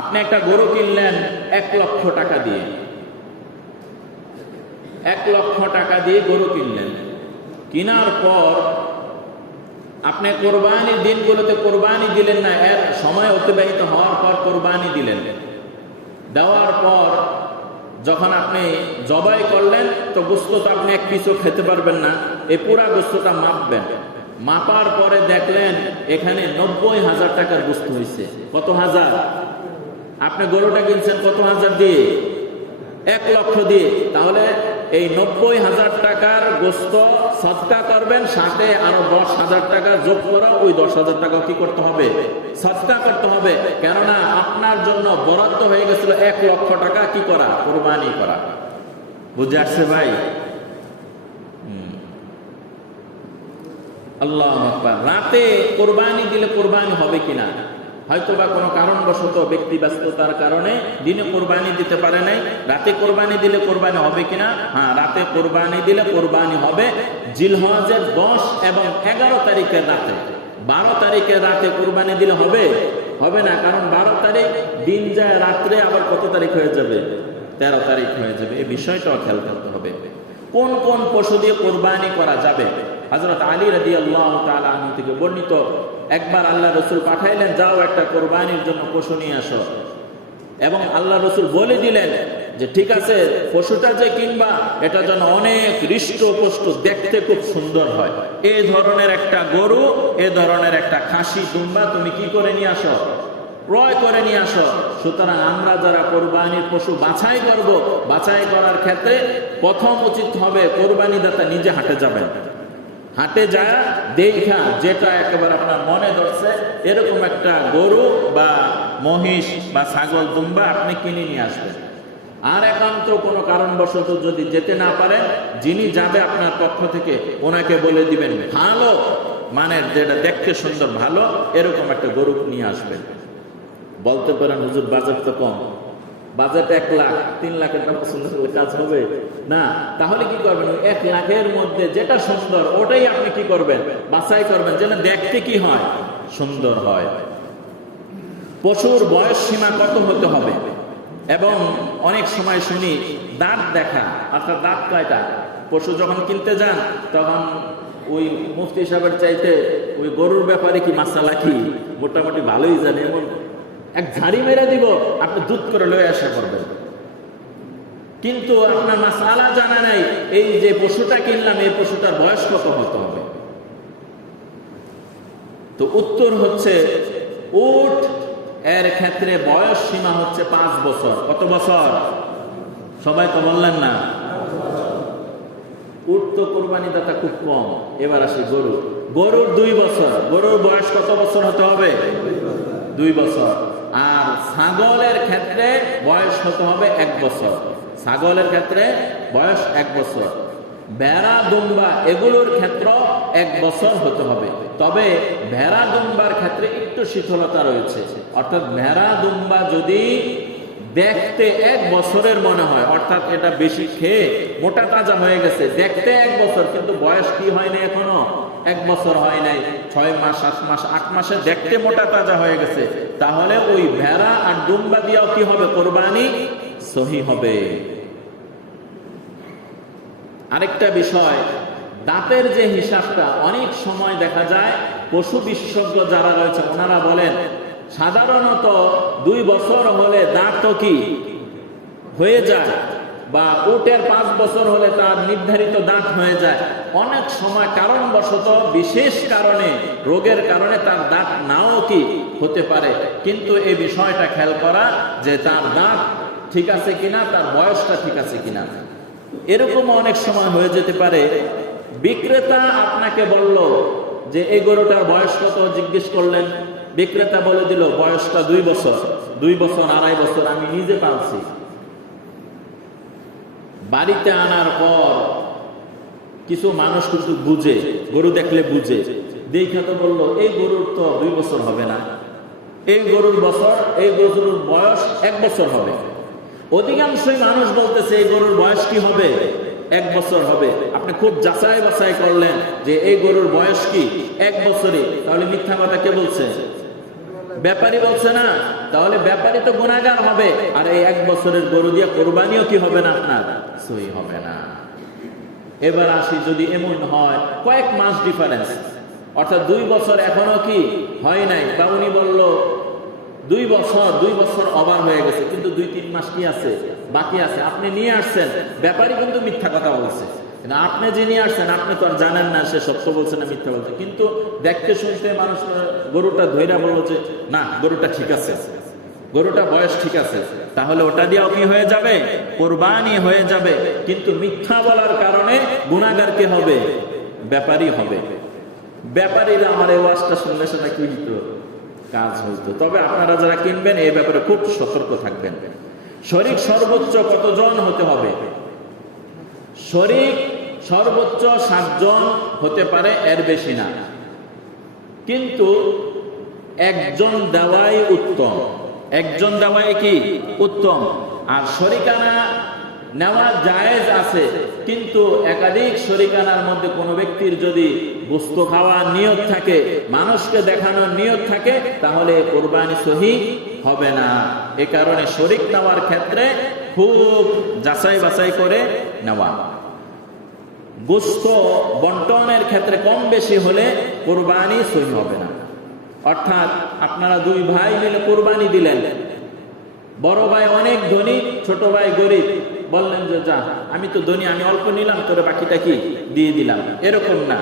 আপনি একটা গরু কিনলেন 1 লক্ষ টাকা দিয়ে, 1 লক্ষ টাকা দিয়ে গরু কিনলেন। কেনার পর আপনি কোরবানির দিনগুলোতে কোরবানি দিলেন না, এর সময় অতিবাহিত হওয়ার পর কোরবানি দিলেন। দেওয়ার পর যখন আপনি জবাই করলেন, তো গোস্ত তো আপনি এক পিসও খেতে পারবেন না, এই পুরা গোস্তটা মাপবেন। মাপার পরে দেখলেন এখানে 90,000 টাকার গোস্ত হয়েছে। কত হাজার? আপনি গরুটা কিনছেন কত হাজার দিয়ে? 1 লক্ষ দিয়ে। তাহলে এই 90,000 টাকার গোস্ত সদকা করবেন, সাথে আরো 10,000 টাকা যোগ করা, ওই 10,000 টাকা কি করতে হবে? সদকা করতে হবে। কেননা আপনার জন্য বরাদ্দ হয়ে গেছিল 1 লক্ষ টাকা কি করা? কোরবানি করা। বুঝে আসছে ভাই? আল্লাহু আকবার। রাতে কোরবানি দিলে কোরবানি হবে কিনা, হয়তো বা কোনো কারণবশত ব্যক্তি ব্যস্ততার কারণে দিনে কোরবানি দিতে পারে নাই, রাতে কোরবানি দিলে কোরবানি হবে কিনা? হ্যাঁ, রাতে কোরবানি দিলে কোরবানি হবে। জিলহজের 10 এবং 11 তারিখের রাতে। 12 তারিখের রাতে কোরবানি দিলে হবে? হবে না, কারণ 12 তারিখ দিন যায়, রাত্রে আবার কত তারিখ হয়ে যাবে? 13 তারিখ হয়ে যাবে। এই বিষয়টাও খেয়াল করতে হবে। কোন কোন পশু দিয়ে কোরবানি করা যাবে? হযরত আলী রাদিয়াল্লাহু তাআলা আনহু থেকে বর্ণিত, একবার আল্লাহ রাসূল পাঠাইলেন, যাও একটা কোরবানির জন্য পশু নিয়ে আসো। এবং আল্লাহ রাসূল বলে দিলেন যে ঠিক আছে, পশুটা যে কিনবা এটা যেন অনেক হৃষ্টপুষ্ট, দেখতে খুব সুন্দর হয়, এই ধরনের একটা গরু, এই ধরনের একটা খাসি দুম্বা তুমি কি করে নিয়ে আসো? ক্রয় করে নিয়ে আসো। সুতরাং আমরা যারা কোরবানির পশু বাছাই করব, বাছাই করার ক্ষেত্রে প্রথম উচিত হবে কোরবানি দাতা নিজে হাটে যাবেন। হাটে যায় দেখা যেটা একেবারে আপনার মনে ধরছে এরকম একটা গরু বা মহিষ বা ছাগল দুম্বা আপনি কিনে নিয়ে আসবেন। আর একান্ত কোনো কারণবশত যদি যেতে না পারেন, যিনি যাবে আপনার পক্ষ থেকে ওনাকে বলে দিবেন ভালো মানের, যেটা দেখতে সুন্দর ভালো এরকম একটা গরু নিয়ে আসবেন। বলতে পারেন হুজুর বাজেট তো কম, বাজেট 1 লাখ, 3 লাখের টাকা সুন্দর কাজ হবে না। তাহলে কি করবেন? 1 লাখের মধ্যে যেটা সুন্দর ওটাই আপনি কি করবেন? বাছাই করবেন, যেন দেখতে কি হয়? সুন্দর হয়। পশুর বয়স সীমা কত হতে হবে? এবং অনেক সময় শুনি দাঁত দেখা, অর্থাৎ দাঁত কয়টা? পশু যখন কিনতে যান তখন ওই মুফতি সাহেবের চাইতে ওই গরুর ব্যাপারে কি মাসালা কি মোটামুটি ভালোই জানে, এমন এক ঝাড়ি মেরে দিব, আপনি দুধ করে লয়ে আসা করবেন। কিন্তু আপনার মাসালা জানা নাই, এই যে পশুটা কিনলাম এই পশুটার বয়স কত হতে হবে? তো উত্তর হচ্ছে উট এর ক্ষেত্রে বয়স সীমা হচ্ছে 5 বছর। কত বছর? সবাই তো বললেন না। উট তো কোরবানি দাতা খুব কম। এবার আসি গরু। গরুর 2 বছর। গরুর বয়স কত বছর হতে হবে? 2 বছর। আর ছাগলের ক্ষেত্রে বয়স হতে হবে 1 বছর। ছাগলের ক্ষেত্রে বয়স 1 বছর। ভেড়া দুম্বা এগুলোর ক্ষেত্র 1 বছর হতে হবে। তবে ভেড়া দুম্বার ক্ষেত্রে একটু শিথিলতা রয়েছে, অর্থাৎ ভেড়া দুম্বা যদি দেখতে 1 বছরের মনে হয়, অর্থাৎ এটা বেশি খেয়ে মোটা তাজা হয়ে গেছে, দেখতে 1 বছর কিন্তু বয়স কি হয়নি, এখনো 1 বছর হয় নাই, 6 মাস 7 মাস 8 মাসে দেখতে মোটা তাজা হয়ে গেছে, তাহলে ওই ভেড়া আর দুম্বা দিয়েও কি হবে? কোরবানি সহি হবে। আরেকটা বিষয়, দাঁতের যে হিসাবটা অনেক সময় দেখা যায় পশু বিশেষজ্ঞ যারা রয়েছে ওনারা বলেন সাধারণত 2 বছর হলে দাঁত তো কি হয়ে যায়, বা উটের 5 বছর হলে তার নির্ধারিত দাঁত হয়ে যায়। অনেক সময় কারণবশত বিশেষ কারণে, রোগের কারণে তার দাঁত নাও কি হতে পারে, কিন্তু এই বিষয়টা খেয়াল করা যে তার দাঁত ঠিক আছে কিনা, তার বয়সটা ঠিক আছে কিনা। এরকম অনেক সময় হয়ে যেতে পারে বিক্রেতা আপনাকে বলল যে এই গরুটার বয়স কত, জিজ্ঞেস করলেন, বিক্রেতা বলে দিল বয়সটা 2 বছর, 2 বছর 2.5 বছর আমি নিজে পালছি। বাড়িতে আনার পর কিছু মানুষ কিন্তু বুঝে, গরু দেখলে বুঝে, দেখে তো বললো এই গরুর তো 2 বছর হবে না, এই গরুর বয়স 1 বছর হবে। অধিকাংশই মানুষ বলতেছে এই গরুর বয়স কি হবে? 1 বছর হবে। আপনি খুব যাচাই বাছাই করলেন যে এই গরুর বয়স কি 1 বছরই, তাহলে মিথ্যা কথা কে বলছে? ব্যাপারী বলছে না? তাহলে ব্যাপারী তো গুনাহগার হবে, আর এই 1 বছরের গরু দিয়ে কোরবানিও কি হবে না, আপনার সহি হবে না। এবার আসি, যদি এমন হয় কয়েক মাস ডিফারেন্স, অর্থাৎ 2 বছর এখনো কি হয় নাই, বা উনি বলল 2 বছর ওভার হয়ে গেছে, কিন্তু 2-3 মাস কি আছে, বাকি আছে। আপনি নিয়ে আসছেন, ব্যাপারী কিন্তু মিথ্যা কথা বলছে, কিন্তু আপনি যে নিয়ে আসছেন আপনি তো আর জানেন না সে সত্য বলছে না মিথ্যা বলছে। কিন্তু দেখতে শুনতে মানুষ গরুটা ধইরা বলল যে না, গরুটা ঠিক আছে, গরুটা বয়স ঠিক আছে, তাহলে ওটা দিয়েও কি হয়ে যাবে, কোরবানি হয়ে যাবে। কিন্তু মিথ্যা বলার কারণে গুনাহগার কে হবে, ব্যাপারী হবে। ব্যাপারীরা আমার এই ওয়াজটা শুনলে সেটা কি হইতো, কাজ হইতো। তবে আপনারা যারা কিনবেন এই ব্যাপারে খুব সতর্ক থাকবেন। শরীক সর্বোচ্চ কতজন হতে হবে? শরীক সর্বোচ্চ 7 জন হতে পারে, এর বেশি না। কিন্তু একজন দেওয়াই উত্তম, একজন দেওয়াই কি উত্তম। আর শরিকানা নেওয়া জায়েজ আছে, কিন্তু একাধিক শরিকানার মধ্যে কোনো ব্যক্তির যদি গোশত খাওয়ার নিয়ত থাকে, মানুষকে দেখানোর নিয়ত থাকে, তাহলে কোরবানি সহি হবে না। এ কারণে শরিক নেওয়ার ক্ষেত্রে খুব যাচাই বাছাই করে নেওয়া। গোশত বন্টনের ক্ষেত্রে কম বেশি হলে কোরবানি সহি হবে না। অর্থাৎ আপনারা 2 ভাই মিলে কোরবানি দিলেন, বড় ভাই অনেক ধনী, ছোট ভাই গরিব, বললেন যে যা, আমি তো ধনী, আমি অল্প নিলাম, তোরে বাকিটা কি দিয়ে দিলাম, এরকম না।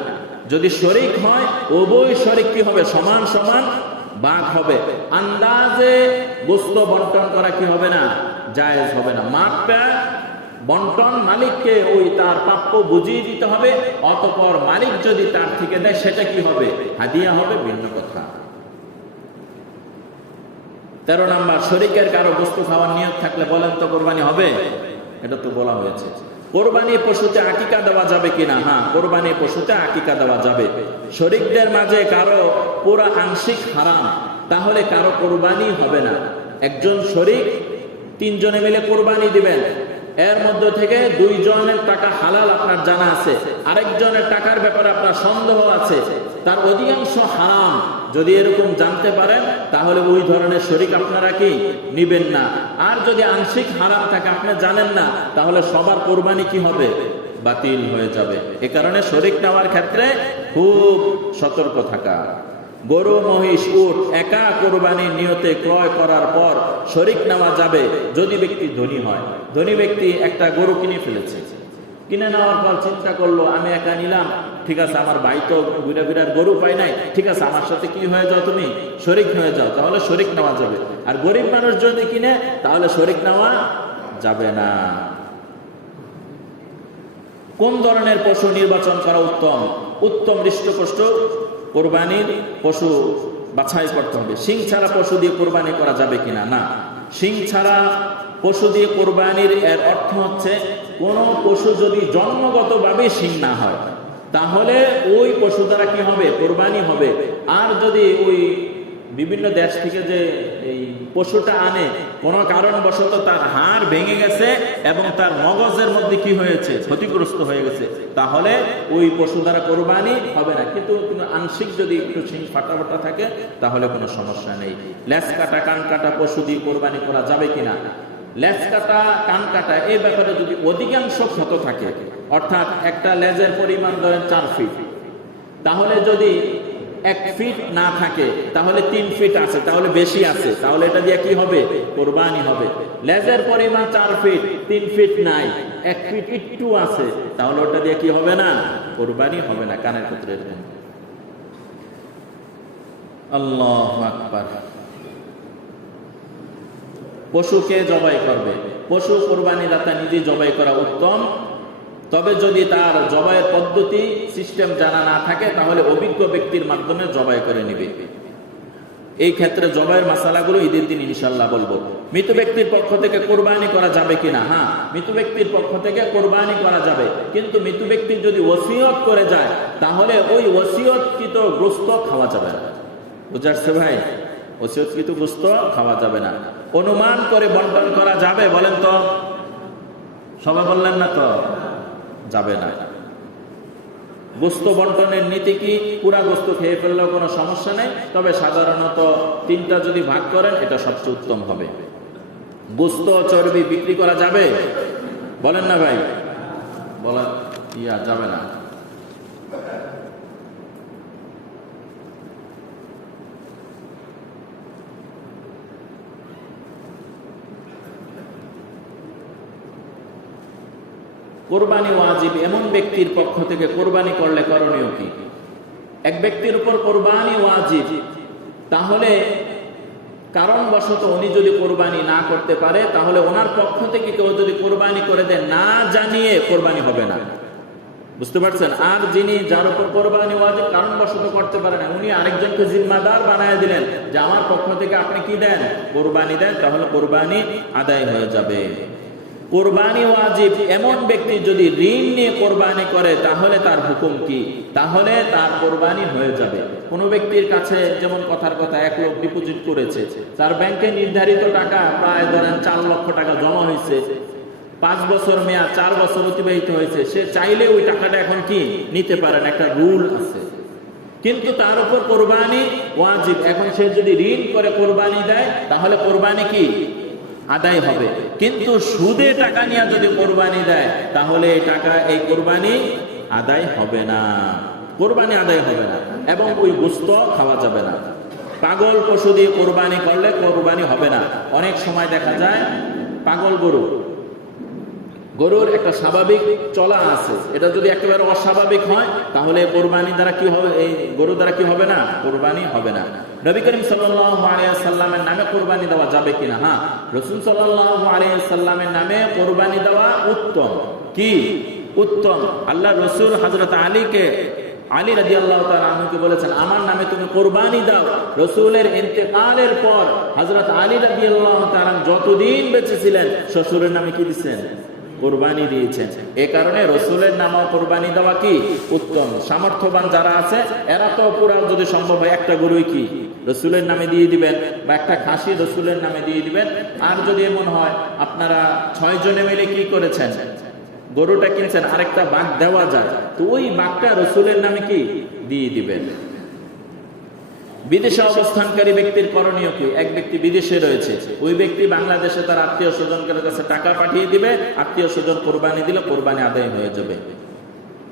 যদি শরিক হয়, উভয় শরিক কি হবে, সমান সমান ভাগ হবে। আন্দাজে গোশত বন্টন করা কি হবে না, জায়েজ হবে না। মাপটা বন্টন মালিককে ওই তার প্রাপ্য বুঝিয়ে দিতে হবে, অতঃপর মালিক যদি তার থেকে দেয় সেটা কি হবে, হাদিয়া হবে, ভিন্ন কথা। 13 নাম্বার, শরীকের কারো গোশত খাওয়ার নিয়ত থাকলে বলেন তো কোরবানি হবে? এটা তো বলা হয়েছে। কোরবানি পশুতে আকিকা দেওয়া যাবে কিনা? হ্যাঁ, কোরবানি পশুতে আকিকা দেওয়া যাবে। শরীকদের মাঝে কারো পুরা আংশিক হারাম, তাহলে কারো কোরবানি হবে না। একজন শরীক 3 জনে মিলে কোরবানি দিবেন, এর মধ্যে থেকে 2 জনের টাকা হালাল আপনার জানা আছে, আরেকজনের টাকার ব্যাপারে আপনার সন্দেহ আছে, তার অধিকাংশ হারাম। যদি এরকম জানতে পারেন তাহলে ওই ধরনের শরিক আপনারা কি নিবেন না। আর যদি আংশিক হারাম থাকে, আপনি জানেন না, তাহলে সবার কোরবানি কি হবে, বাতিল হয়ে যাবে। এ কারণে শরিক নেওয়ার ক্ষেত্রে খুব সতর্ক থাকা। গরু, মহিষ, উট একা কোরবানির নিয়তে ক্রয় করার পর শরিক নেওয়া যাবে যদি ব্যক্তি ধনী হয়। ধনী ব্যক্তি একটা গরু কিনে ফেলেছে, কিনে নেওয়ার পর চিন্তা করলো আমি একা নিলাম, ঠিক আছে, আমার ভাই তো ঘুরে ঘুরে গরু পাই নাই, ঠিক আছে, আমার সাথে কি হয়ে যাও, তুমি শরিক হয়ে যাও, তাহলে শরিক নেওয়া যাবে। আর গরিব মানুষ যদি কিনে, তাহলে শরিক নেওয়া যাবে না। কোন ধরনের পশু নির্বাচন করা উত্তম? উত্তম হৃষ্টপুষ্ট কোরবানির পশু বাছাই করতে হবে। শিং ছাড়া পশু দিয়ে কোরবানি করা যাবে কিনা? না, শিং ছাড়া পশু দিয়ে কোরবানির এর অর্থ হচ্ছে কোন পশু যদি জন্মগতভাবে শিং না হয়, তাহলে ওই পশু দ্বারা কি হবে, কোরবানি হবে। আর যদি ওই বিভিন্ন দেশ থেকে যে এই পশুটা আনে, কোন কারণবশত তার হাড় ভেঙে গেছে এবং তার মগজের মধ্যে কি হয়েছে, ক্ষতিগ্রস্ত হয়ে গেছে, তাহলে ওই পশু দ্বারা কোরবানি হবে না। কিন্তু আংশিক যদি একটু শিং ফাটা ফাটা থাকে, তাহলে কোনো সমস্যা নেই। লেজ কাটা, কান কাটা পশু দিয়ে কোরবানি করা যাবে কিনা? লেজ কাটা, কান কাটা এই ব্যাপারে যদি অধিকাংশ ক্ষত থাকে, অর্থাৎ একটা লেজের পরিমাণ ধরেন 4 ফিট, তাহলে যদি 1 ফিট না থাকে, তাহলে 3 ফিট আছে, তাহলে বেশি আছে, তাহলে এটা দিয়ে কি হবে, কোরবানি হবে। লেজের পরিমাণ 4 ফিট, 3 ফিট নাই, 1 ফিট একটু আছে, তাহলে ওটা দিয়ে কি হবে না, কোরবানি হবে না। কানের ক্ষেত্রে আল্লাহু আকবার। পশুকে জবাই করবে, পশু কোরবানি দাতা নিজে জবাই করা উত্তম। তবে যদি তার জবাইয়ের পদ্ধতি সিস্টেম জানা না থাকে, তাহলে অভিজ্ঞ ব্যক্তির মাধ্যমে জবাই করে নিবে। এই ক্ষেত্রে জবাইয়ের মাসালাগুলো ঈদের দিন ইনশাআল্লাহ বলবো। মৃত ব্যক্তির পক্ষ থেকে কোরবানি করা যাবে কিনা? হ্যাঁ, মৃত ব্যক্তির পক্ষ থেকে কোরবানি করা যাবে, কিন্তু মৃত ব্যক্তি যদি ওসিয়ত করে যায়, তাহলে ওই ওসিয়তকৃত গোশত খাওয়া যাবে না। বুঝাচ্ছে ভাই? ওসিয়তকৃত গোশত খাওয়া যাবে না। অনুমান করে বন্টন করা যাবে? বলেন তো, সবাই বললেন না তো, যাবে না। গোশত বন্টনের নীতি কি? পুরা গোশত খেয়ে ফেললেও কোনো সমস্যা নেই, তবে সাধারণত 3টা যদি ভাগ করেন এটা সবচেয়ে উত্তম হবে। গোশত চর্বি বিক্রি করা যাবে? বলেন না ভাই, বলেন, যাবে না। কোরবানি ওয়াজিব এমন ব্যক্তির পক্ষ থেকে কোরবানি করলে করণীয় কি? এক ব্যক্তির উপর কোরবানি ওয়াজিব, তাহলে কারণবশত উনি যদি কোরবানি না করতে পারে, তাহলে ওনার পক্ষ থেকে কেউ যদি কোরবানি করে দেয়, না জানিয়ে কোরবানি হবে না। বুঝতে পারছেন? আর যিনি যার উপর কোরবানি ওয়াজিব কারণবশত করতে পারে না, উনি আরেকজনকে জিম্মাদার বানায় দিলেন যে আমার পক্ষ থেকে আপনি কি দেন, কোরবানি দেন, তাহলে কোরবানি আদায় হয়ে যাবে। কোরবানি ওয়াজিব এমন ব্যক্তি যদি ঋণ নিয়ে কোরবানি করে, তাহলে তার হুকুম কি? তাহলে তার কোরবানি হয়ে যাবে। কোনো ব্যক্তির কাছে যেমন কথার কথা 1 লাখ ডিপোজিট করেছে, তার ব্যাংকে নির্ধারিত টাকা প্রায় ধরেন 4 লক্ষ টাকা জমা হয়েছে, 5 বছর মেয়াদ, 4 বছর অতিবাহিত হয়েছে, সে চাইলে ওই টাকাটা এখন কি নিতে পারেন, একটা রুল আছে। কিন্তু তার উপর কোরবানি ওয়াজিব, এখন সে যদি ঋণ করে কোরবানি দেয়, তাহলে কোরবানি কি আদায় হবে। কিন্তু সুদে টাকা নিয়ে যদি কোরবানি দেয়, তাহলে এই কোরবানি আদায় হবে না, কোরবানি আদায় হবে না, এবং ওই গোশত খাওয়া যাবে না। পাগল পশু দিয়ে কোরবানি করলে কোরবানি হবে না। অনেক সময় দেখা যায় পাগল গরুর একটা স্বাভাবিক চলা আছে, এটা যদি একেবারে অস্বাভাবিক হয়, তাহলে কোরবানি দ্বারা কি হবে, এই গরু দ্বারা কি হবে না, কোরবানি হবে না। নবী করিম সাল্লাল্লাহু আলাইহি সাল্লামের নামে কোরবানি দেওয়া যাবে কিনা? হ্যাঁ, রাসূল সাল্লাল্লাহু আলাইহি সাল্লামের নামে কোরবানি দেওয়া উত্তম। কি উত্তম? আল্লাহ রাসূল হযরত আলী রাদিয়াল্লাহু তাআলা আনহুকে বলেছেন, আমার নামে তুমি কোরবানি দাও। রাসূলের ইন্তেকালের পর হযরত আলী রাদিয়াল্লাহু তাআলা যতদিন বেঁচে ছিলেন, শ্বশুরের নামে কি দিয়েছেন, কোরবানি দিয়েছেন। এ কারণে রাসূলের নামে কোরবানি দেওয়া কি উত্তম। সামর্থ্যবান যারা আছে, এরা তো পুরো যদি সম্ভব হয় একটা গরুই কি রাসূলের নামে দিয়ে দিবেন, বা একটা খাসি রাসূলের নামে দিয়ে দিবেন। আর যদি এমন হয় আপনারা 6 জনে মিলে কি করেছেন, গরুটা কিনছেন, আরেকটা বাঘ দেওয়া যায়, তো ওই বাঘটা রাসূলের নামে কি দিয়ে দিবেন। বিদেশে অবস্থানকারী ব্যক্তির করণীয় কি? এক ব্যক্তি বিদেশে রয়েছে, ওই ব্যক্তি বাংলাদেশে তার আত্মীয় স্বজনের কাছে টাকা পাঠিয়ে দিবে, আত্মীয় স্বজন কোরবানি দিলে কোরবানি আদায় হয়ে যাবে।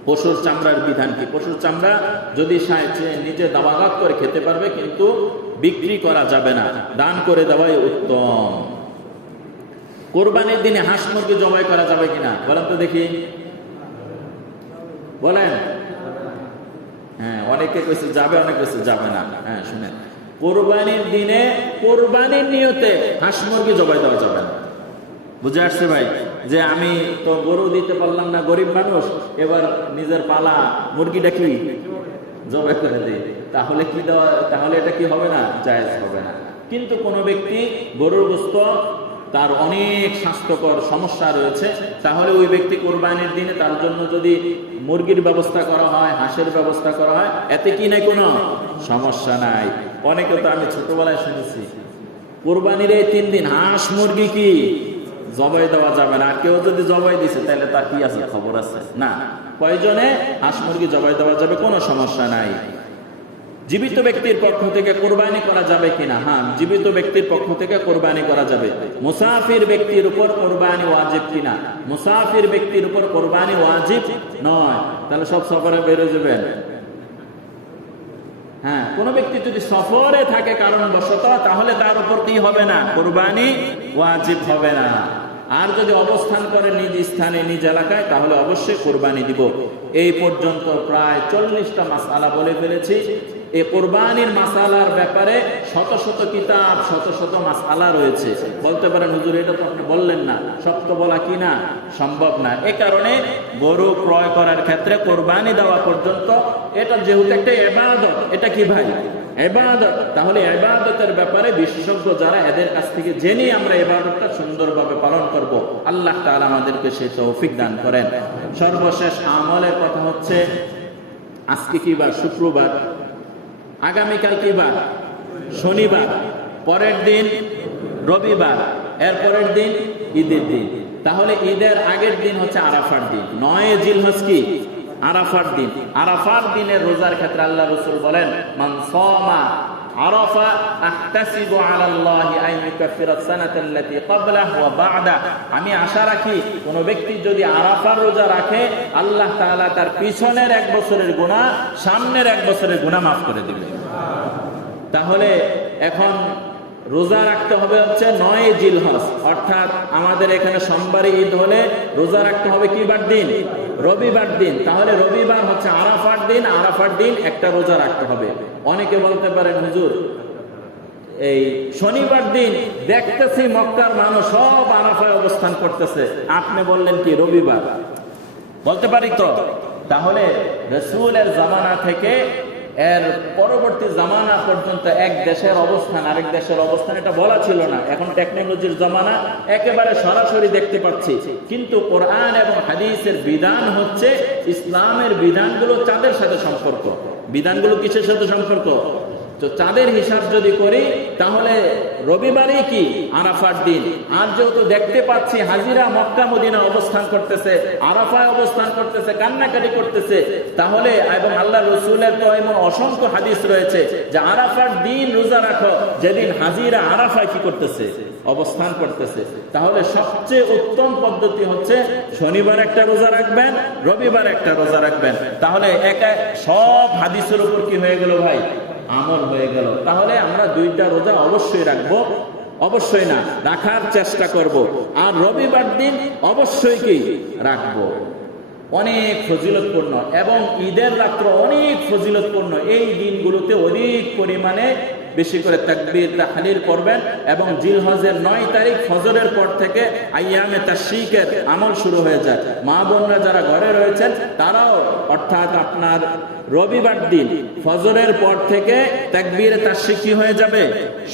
পশুর চামড়ার বিধান কি? পশুর চামড়া যদি নিজে দাওয়াত করে খেতে পারবে, কিন্তু বিক্রি করা যাবে না, দান করে দেওয়াই উত্তম। কোরবানির দিনে হাঁস মুরগি জবাই করা যাবে কিনা বলেন তো দেখি, বলেন। হ্যাঁ, অনেকে কইছে যাবে, অনেকে কইছে যাবে না। হ্যাঁ শুনেন, কোরবানির দিনে কোরবানির নিয়তে হাঁস মুরগি জবাই দেওয়া যাবে না। বুঝে আসছে ভাই? যে আমি তো গরু দিতে পারলাম না, গরিব মানুষ, এবার নিজের পালা মুরগিটা কি জবাই করে দেয়, তাহলে কি দেওয়া, তাহলে এটা কি হবে না, জায়েজ হবে না। কিন্তু কোনো ব্যক্তি গরুর গোশত তার অনেক স্বাস্থ্যকর সমস্যা রয়েছে, তাহলে ওই ব্যক্তি কোরবানির দিনে তার জন্য যদি মুরগির ব্যবস্থা করা হয়, হাঁসের ব্যবস্থা করা হয়, এতে কি নাই, কোনো সমস্যা নাই। অনেকে তো আমি ছোটবেলায় শুনেছি কোরবানির এই 3 দিন হাঁস মুরগি কি জবাই দেওয়া যাবে না, কেউ যদি জবাই দিছে তাহলে তার কি আছে, খবর আছে না। কয়জনে হাঁস মুরগি জবাই দেওয়া যাবে, কোনো সমস্যা নাই। জীবিত ব্যক্তির পক্ষ থেকে কোরবানি করা যাবে কিনা? হ্যাঁ, জীবিত ব্যক্তির পক্ষ থেকে কোরবানি করা যাবে। মুসাফির ব্যক্তির উপর কোরবানি ওয়াজিব কিনা? মুসাফির ব্যক্তির উপর কোরবানি ওয়াজিব নয়, তাহলে সব সফরে বের হয়ে যাবেন। হ্যাঁ, কোন ব্যক্তি যদি সফরে থাকে কারণবশত, তাহলে তার উপর কি হবে না, কোরবানি ওয়াজিব হবে না। আর যদি অবস্থান করে নিজ স্থানে, নিজ এলাকায়, তাহলে অবশ্যই কোরবানি দিব। এই পর্যন্ত প্রায় 40টা মাসআলা বলে ফেলেছি। এই কোরবানির মাসআলার ব্যাপারে শত শত কিতাব, শত শত মাসআলা রয়েছে। বলতে পারেন হুজুর এটা তো আপনি বললেন না, সব তো বলা কি না সম্ভব না। এ কারণে গরু ক্রয় করার ক্ষেত্রে কোরবানি দেওয়া পর্যন্ত, এটা যেহেতু একটা ইবাদত, এটা কি ভাই ইবাদত, তাহলে ইবাদতের ব্যাপারে বিশেষজ্ঞ যারা, এদের কাছ থেকে জেনে আমরা ইবাদতটা সুন্দরভাবে পালন করব। আল্লাহ তাআলা আমাদেরকে সেই তৌফিক দান করেন। সর্বশেষ আমলের কথা হচ্ছে, আজকে কি বার? শুক্রবার। আগামীকাল কি বার? শনিবার। পরের দিন রবিবার। এর পরের দিন ঈদের দিন। তাহলে ঈদের আগের দিন হচ্ছে আরাফার দিন। 9 জিলহজ কি আরাফার দিন। আরাফার দিনের রোজার ক্ষেত্রে আল্লাহ রাসূল বলেন, মান সামা আরাফা আহতাসিবু আলাল্লাহি আন ইউকাফিরা সানাতাল্লাতী ক্বাবলাহু ওয়া বা'দাহু। আমি আশা রাখি কোন ব্যক্তি যদি আরাফার রোজা রাখে, আল্লাহ তাআলা তার পিছনের 1 বছরের গুনাহ, সামনের 1 বছরের গুনাহ মাফ করে দিবেন। তাহলে এখন রোজা রাখতে হবে হচ্ছে 9 জিলহজ, অর্থাৎ আমাদের এখানে সোমবারে ঈদ হলে রোজা রাখতে হবে কি বার দিন? রবিবার দিন। তাহলে রবিবার হচ্ছে আরাফার দিন, আরাফার দিন একটা রোজা রাখতে হবে। অনেকে বলতে পারেন হুজুর এই শনিবার দিন দেখতেছি মক্কার মানুষ সব আরাফায় অবস্থান করতেছে, আপনি বললেন কি রবিবার? বলতে পারি তো। তাহলে রাসূলের জামানা থেকে এর পরবর্তী জামানা পর্যন্ত এক দেশের অবস্থান আরেক দেশের অবস্থান এটা বলা ছিল না। এখন টেকনোলজির জামানা, একেবারে সরাসরি দেখতে পাচ্ছি। কিন্তু কোরআন এবং হাদিসের বিধান হচ্ছে, ইসলামের বিধানগুলো চাঁদের সাথে সম্পর্ক। বিধানগুলো কিসের সাথে সম্পর্ক? তো চাঁদের হিসাব যদি করি তাহলে রবিবারই কি আরাফার দিন। আর যেহেতু দেখতে পাচ্ছি হাজিরা মক্কা মদিনা অবস্থান করতেছে, আরাফায় অবস্থান করতেছে, কান্নাকাটি করতেছে, তাহলে এবং আল্লাহ রসুলের তো এমন অসংখ্য হাদিস রয়েছে যে আরাফার দিন রোজা রাখো যেদিন হাজিরা আরাফায় কি করতেছে? অবস্থান করতেছে। তাহলে সবচেয়ে উত্তম পদ্ধতি হচ্ছে শনিবার একটা রোজা রাখবেন, রবিবার একটা রোজা রাখবেন। তাহলে একা সব হাদিসের উপর কি হয়ে গেল ভাই? আমল হয়ে গেল। তাহলে আমরা 2টা রোজা অবশ্যই রাখবো, অবশ্যই না রাখার চেষ্টা করব। আর রবিবার দিন অবশ্যই কি রাখবো। অনেক ফজিলতপূর্ণ এবং ঈদের রাত্র অনেক ফজিলতপূর্ণ। এই দিনগুলোতে অধিক পরিমাণে বেশি করে তাকবীর তাহলিল করবেন এবং জিলহজের 9 তারিখ ফজরের পর থেকে আইয়ামে তাশরিকের আমল শুরু হয়ে যায়। মা বোনরা যারা ঘরে রয়েছেন তারাও অর্থাৎ আপনার রবিবার দিন ফজরের পর থেকে তাকবীরে তাশরিক কি হয়ে যাবে?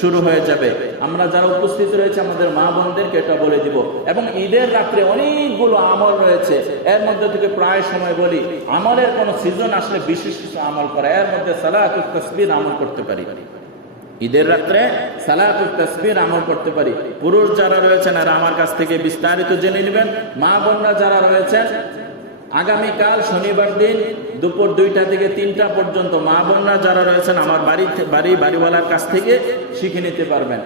শুরু হয়ে যাবে। আমরা যারা উপস্থিত রয়েছে আমাদের মা বোনদেরকে এটা বলে দিব। এবং ঈদের রাত্রে অনেকগুলো আমল রয়েছে, এর মধ্যে থেকে প্রায় সময় বলি আমলের কোন সিজন আসলে বিশেষ কিছু আমল করা, এর মধ্যে সালাতুত তাসবিহ আমল করতে পারি। ঈদের রাত্রে সালাতুত তাসবিহ আমল করতে পারি। পুরুষ যারা রয়েছেন আর আমার কাছ থেকে বিস্তারিত জেনে নেবেন। মা বোনরা যারা রয়েছেন আগামীকাল শনিবার দিন দুপুর 2টা থেকে 3টা পর্যন্ত মা বোনরা যারা রয়েছেন আমার বাড়িওয়ালার কাছ থেকে শিখে নিতে পারবেন।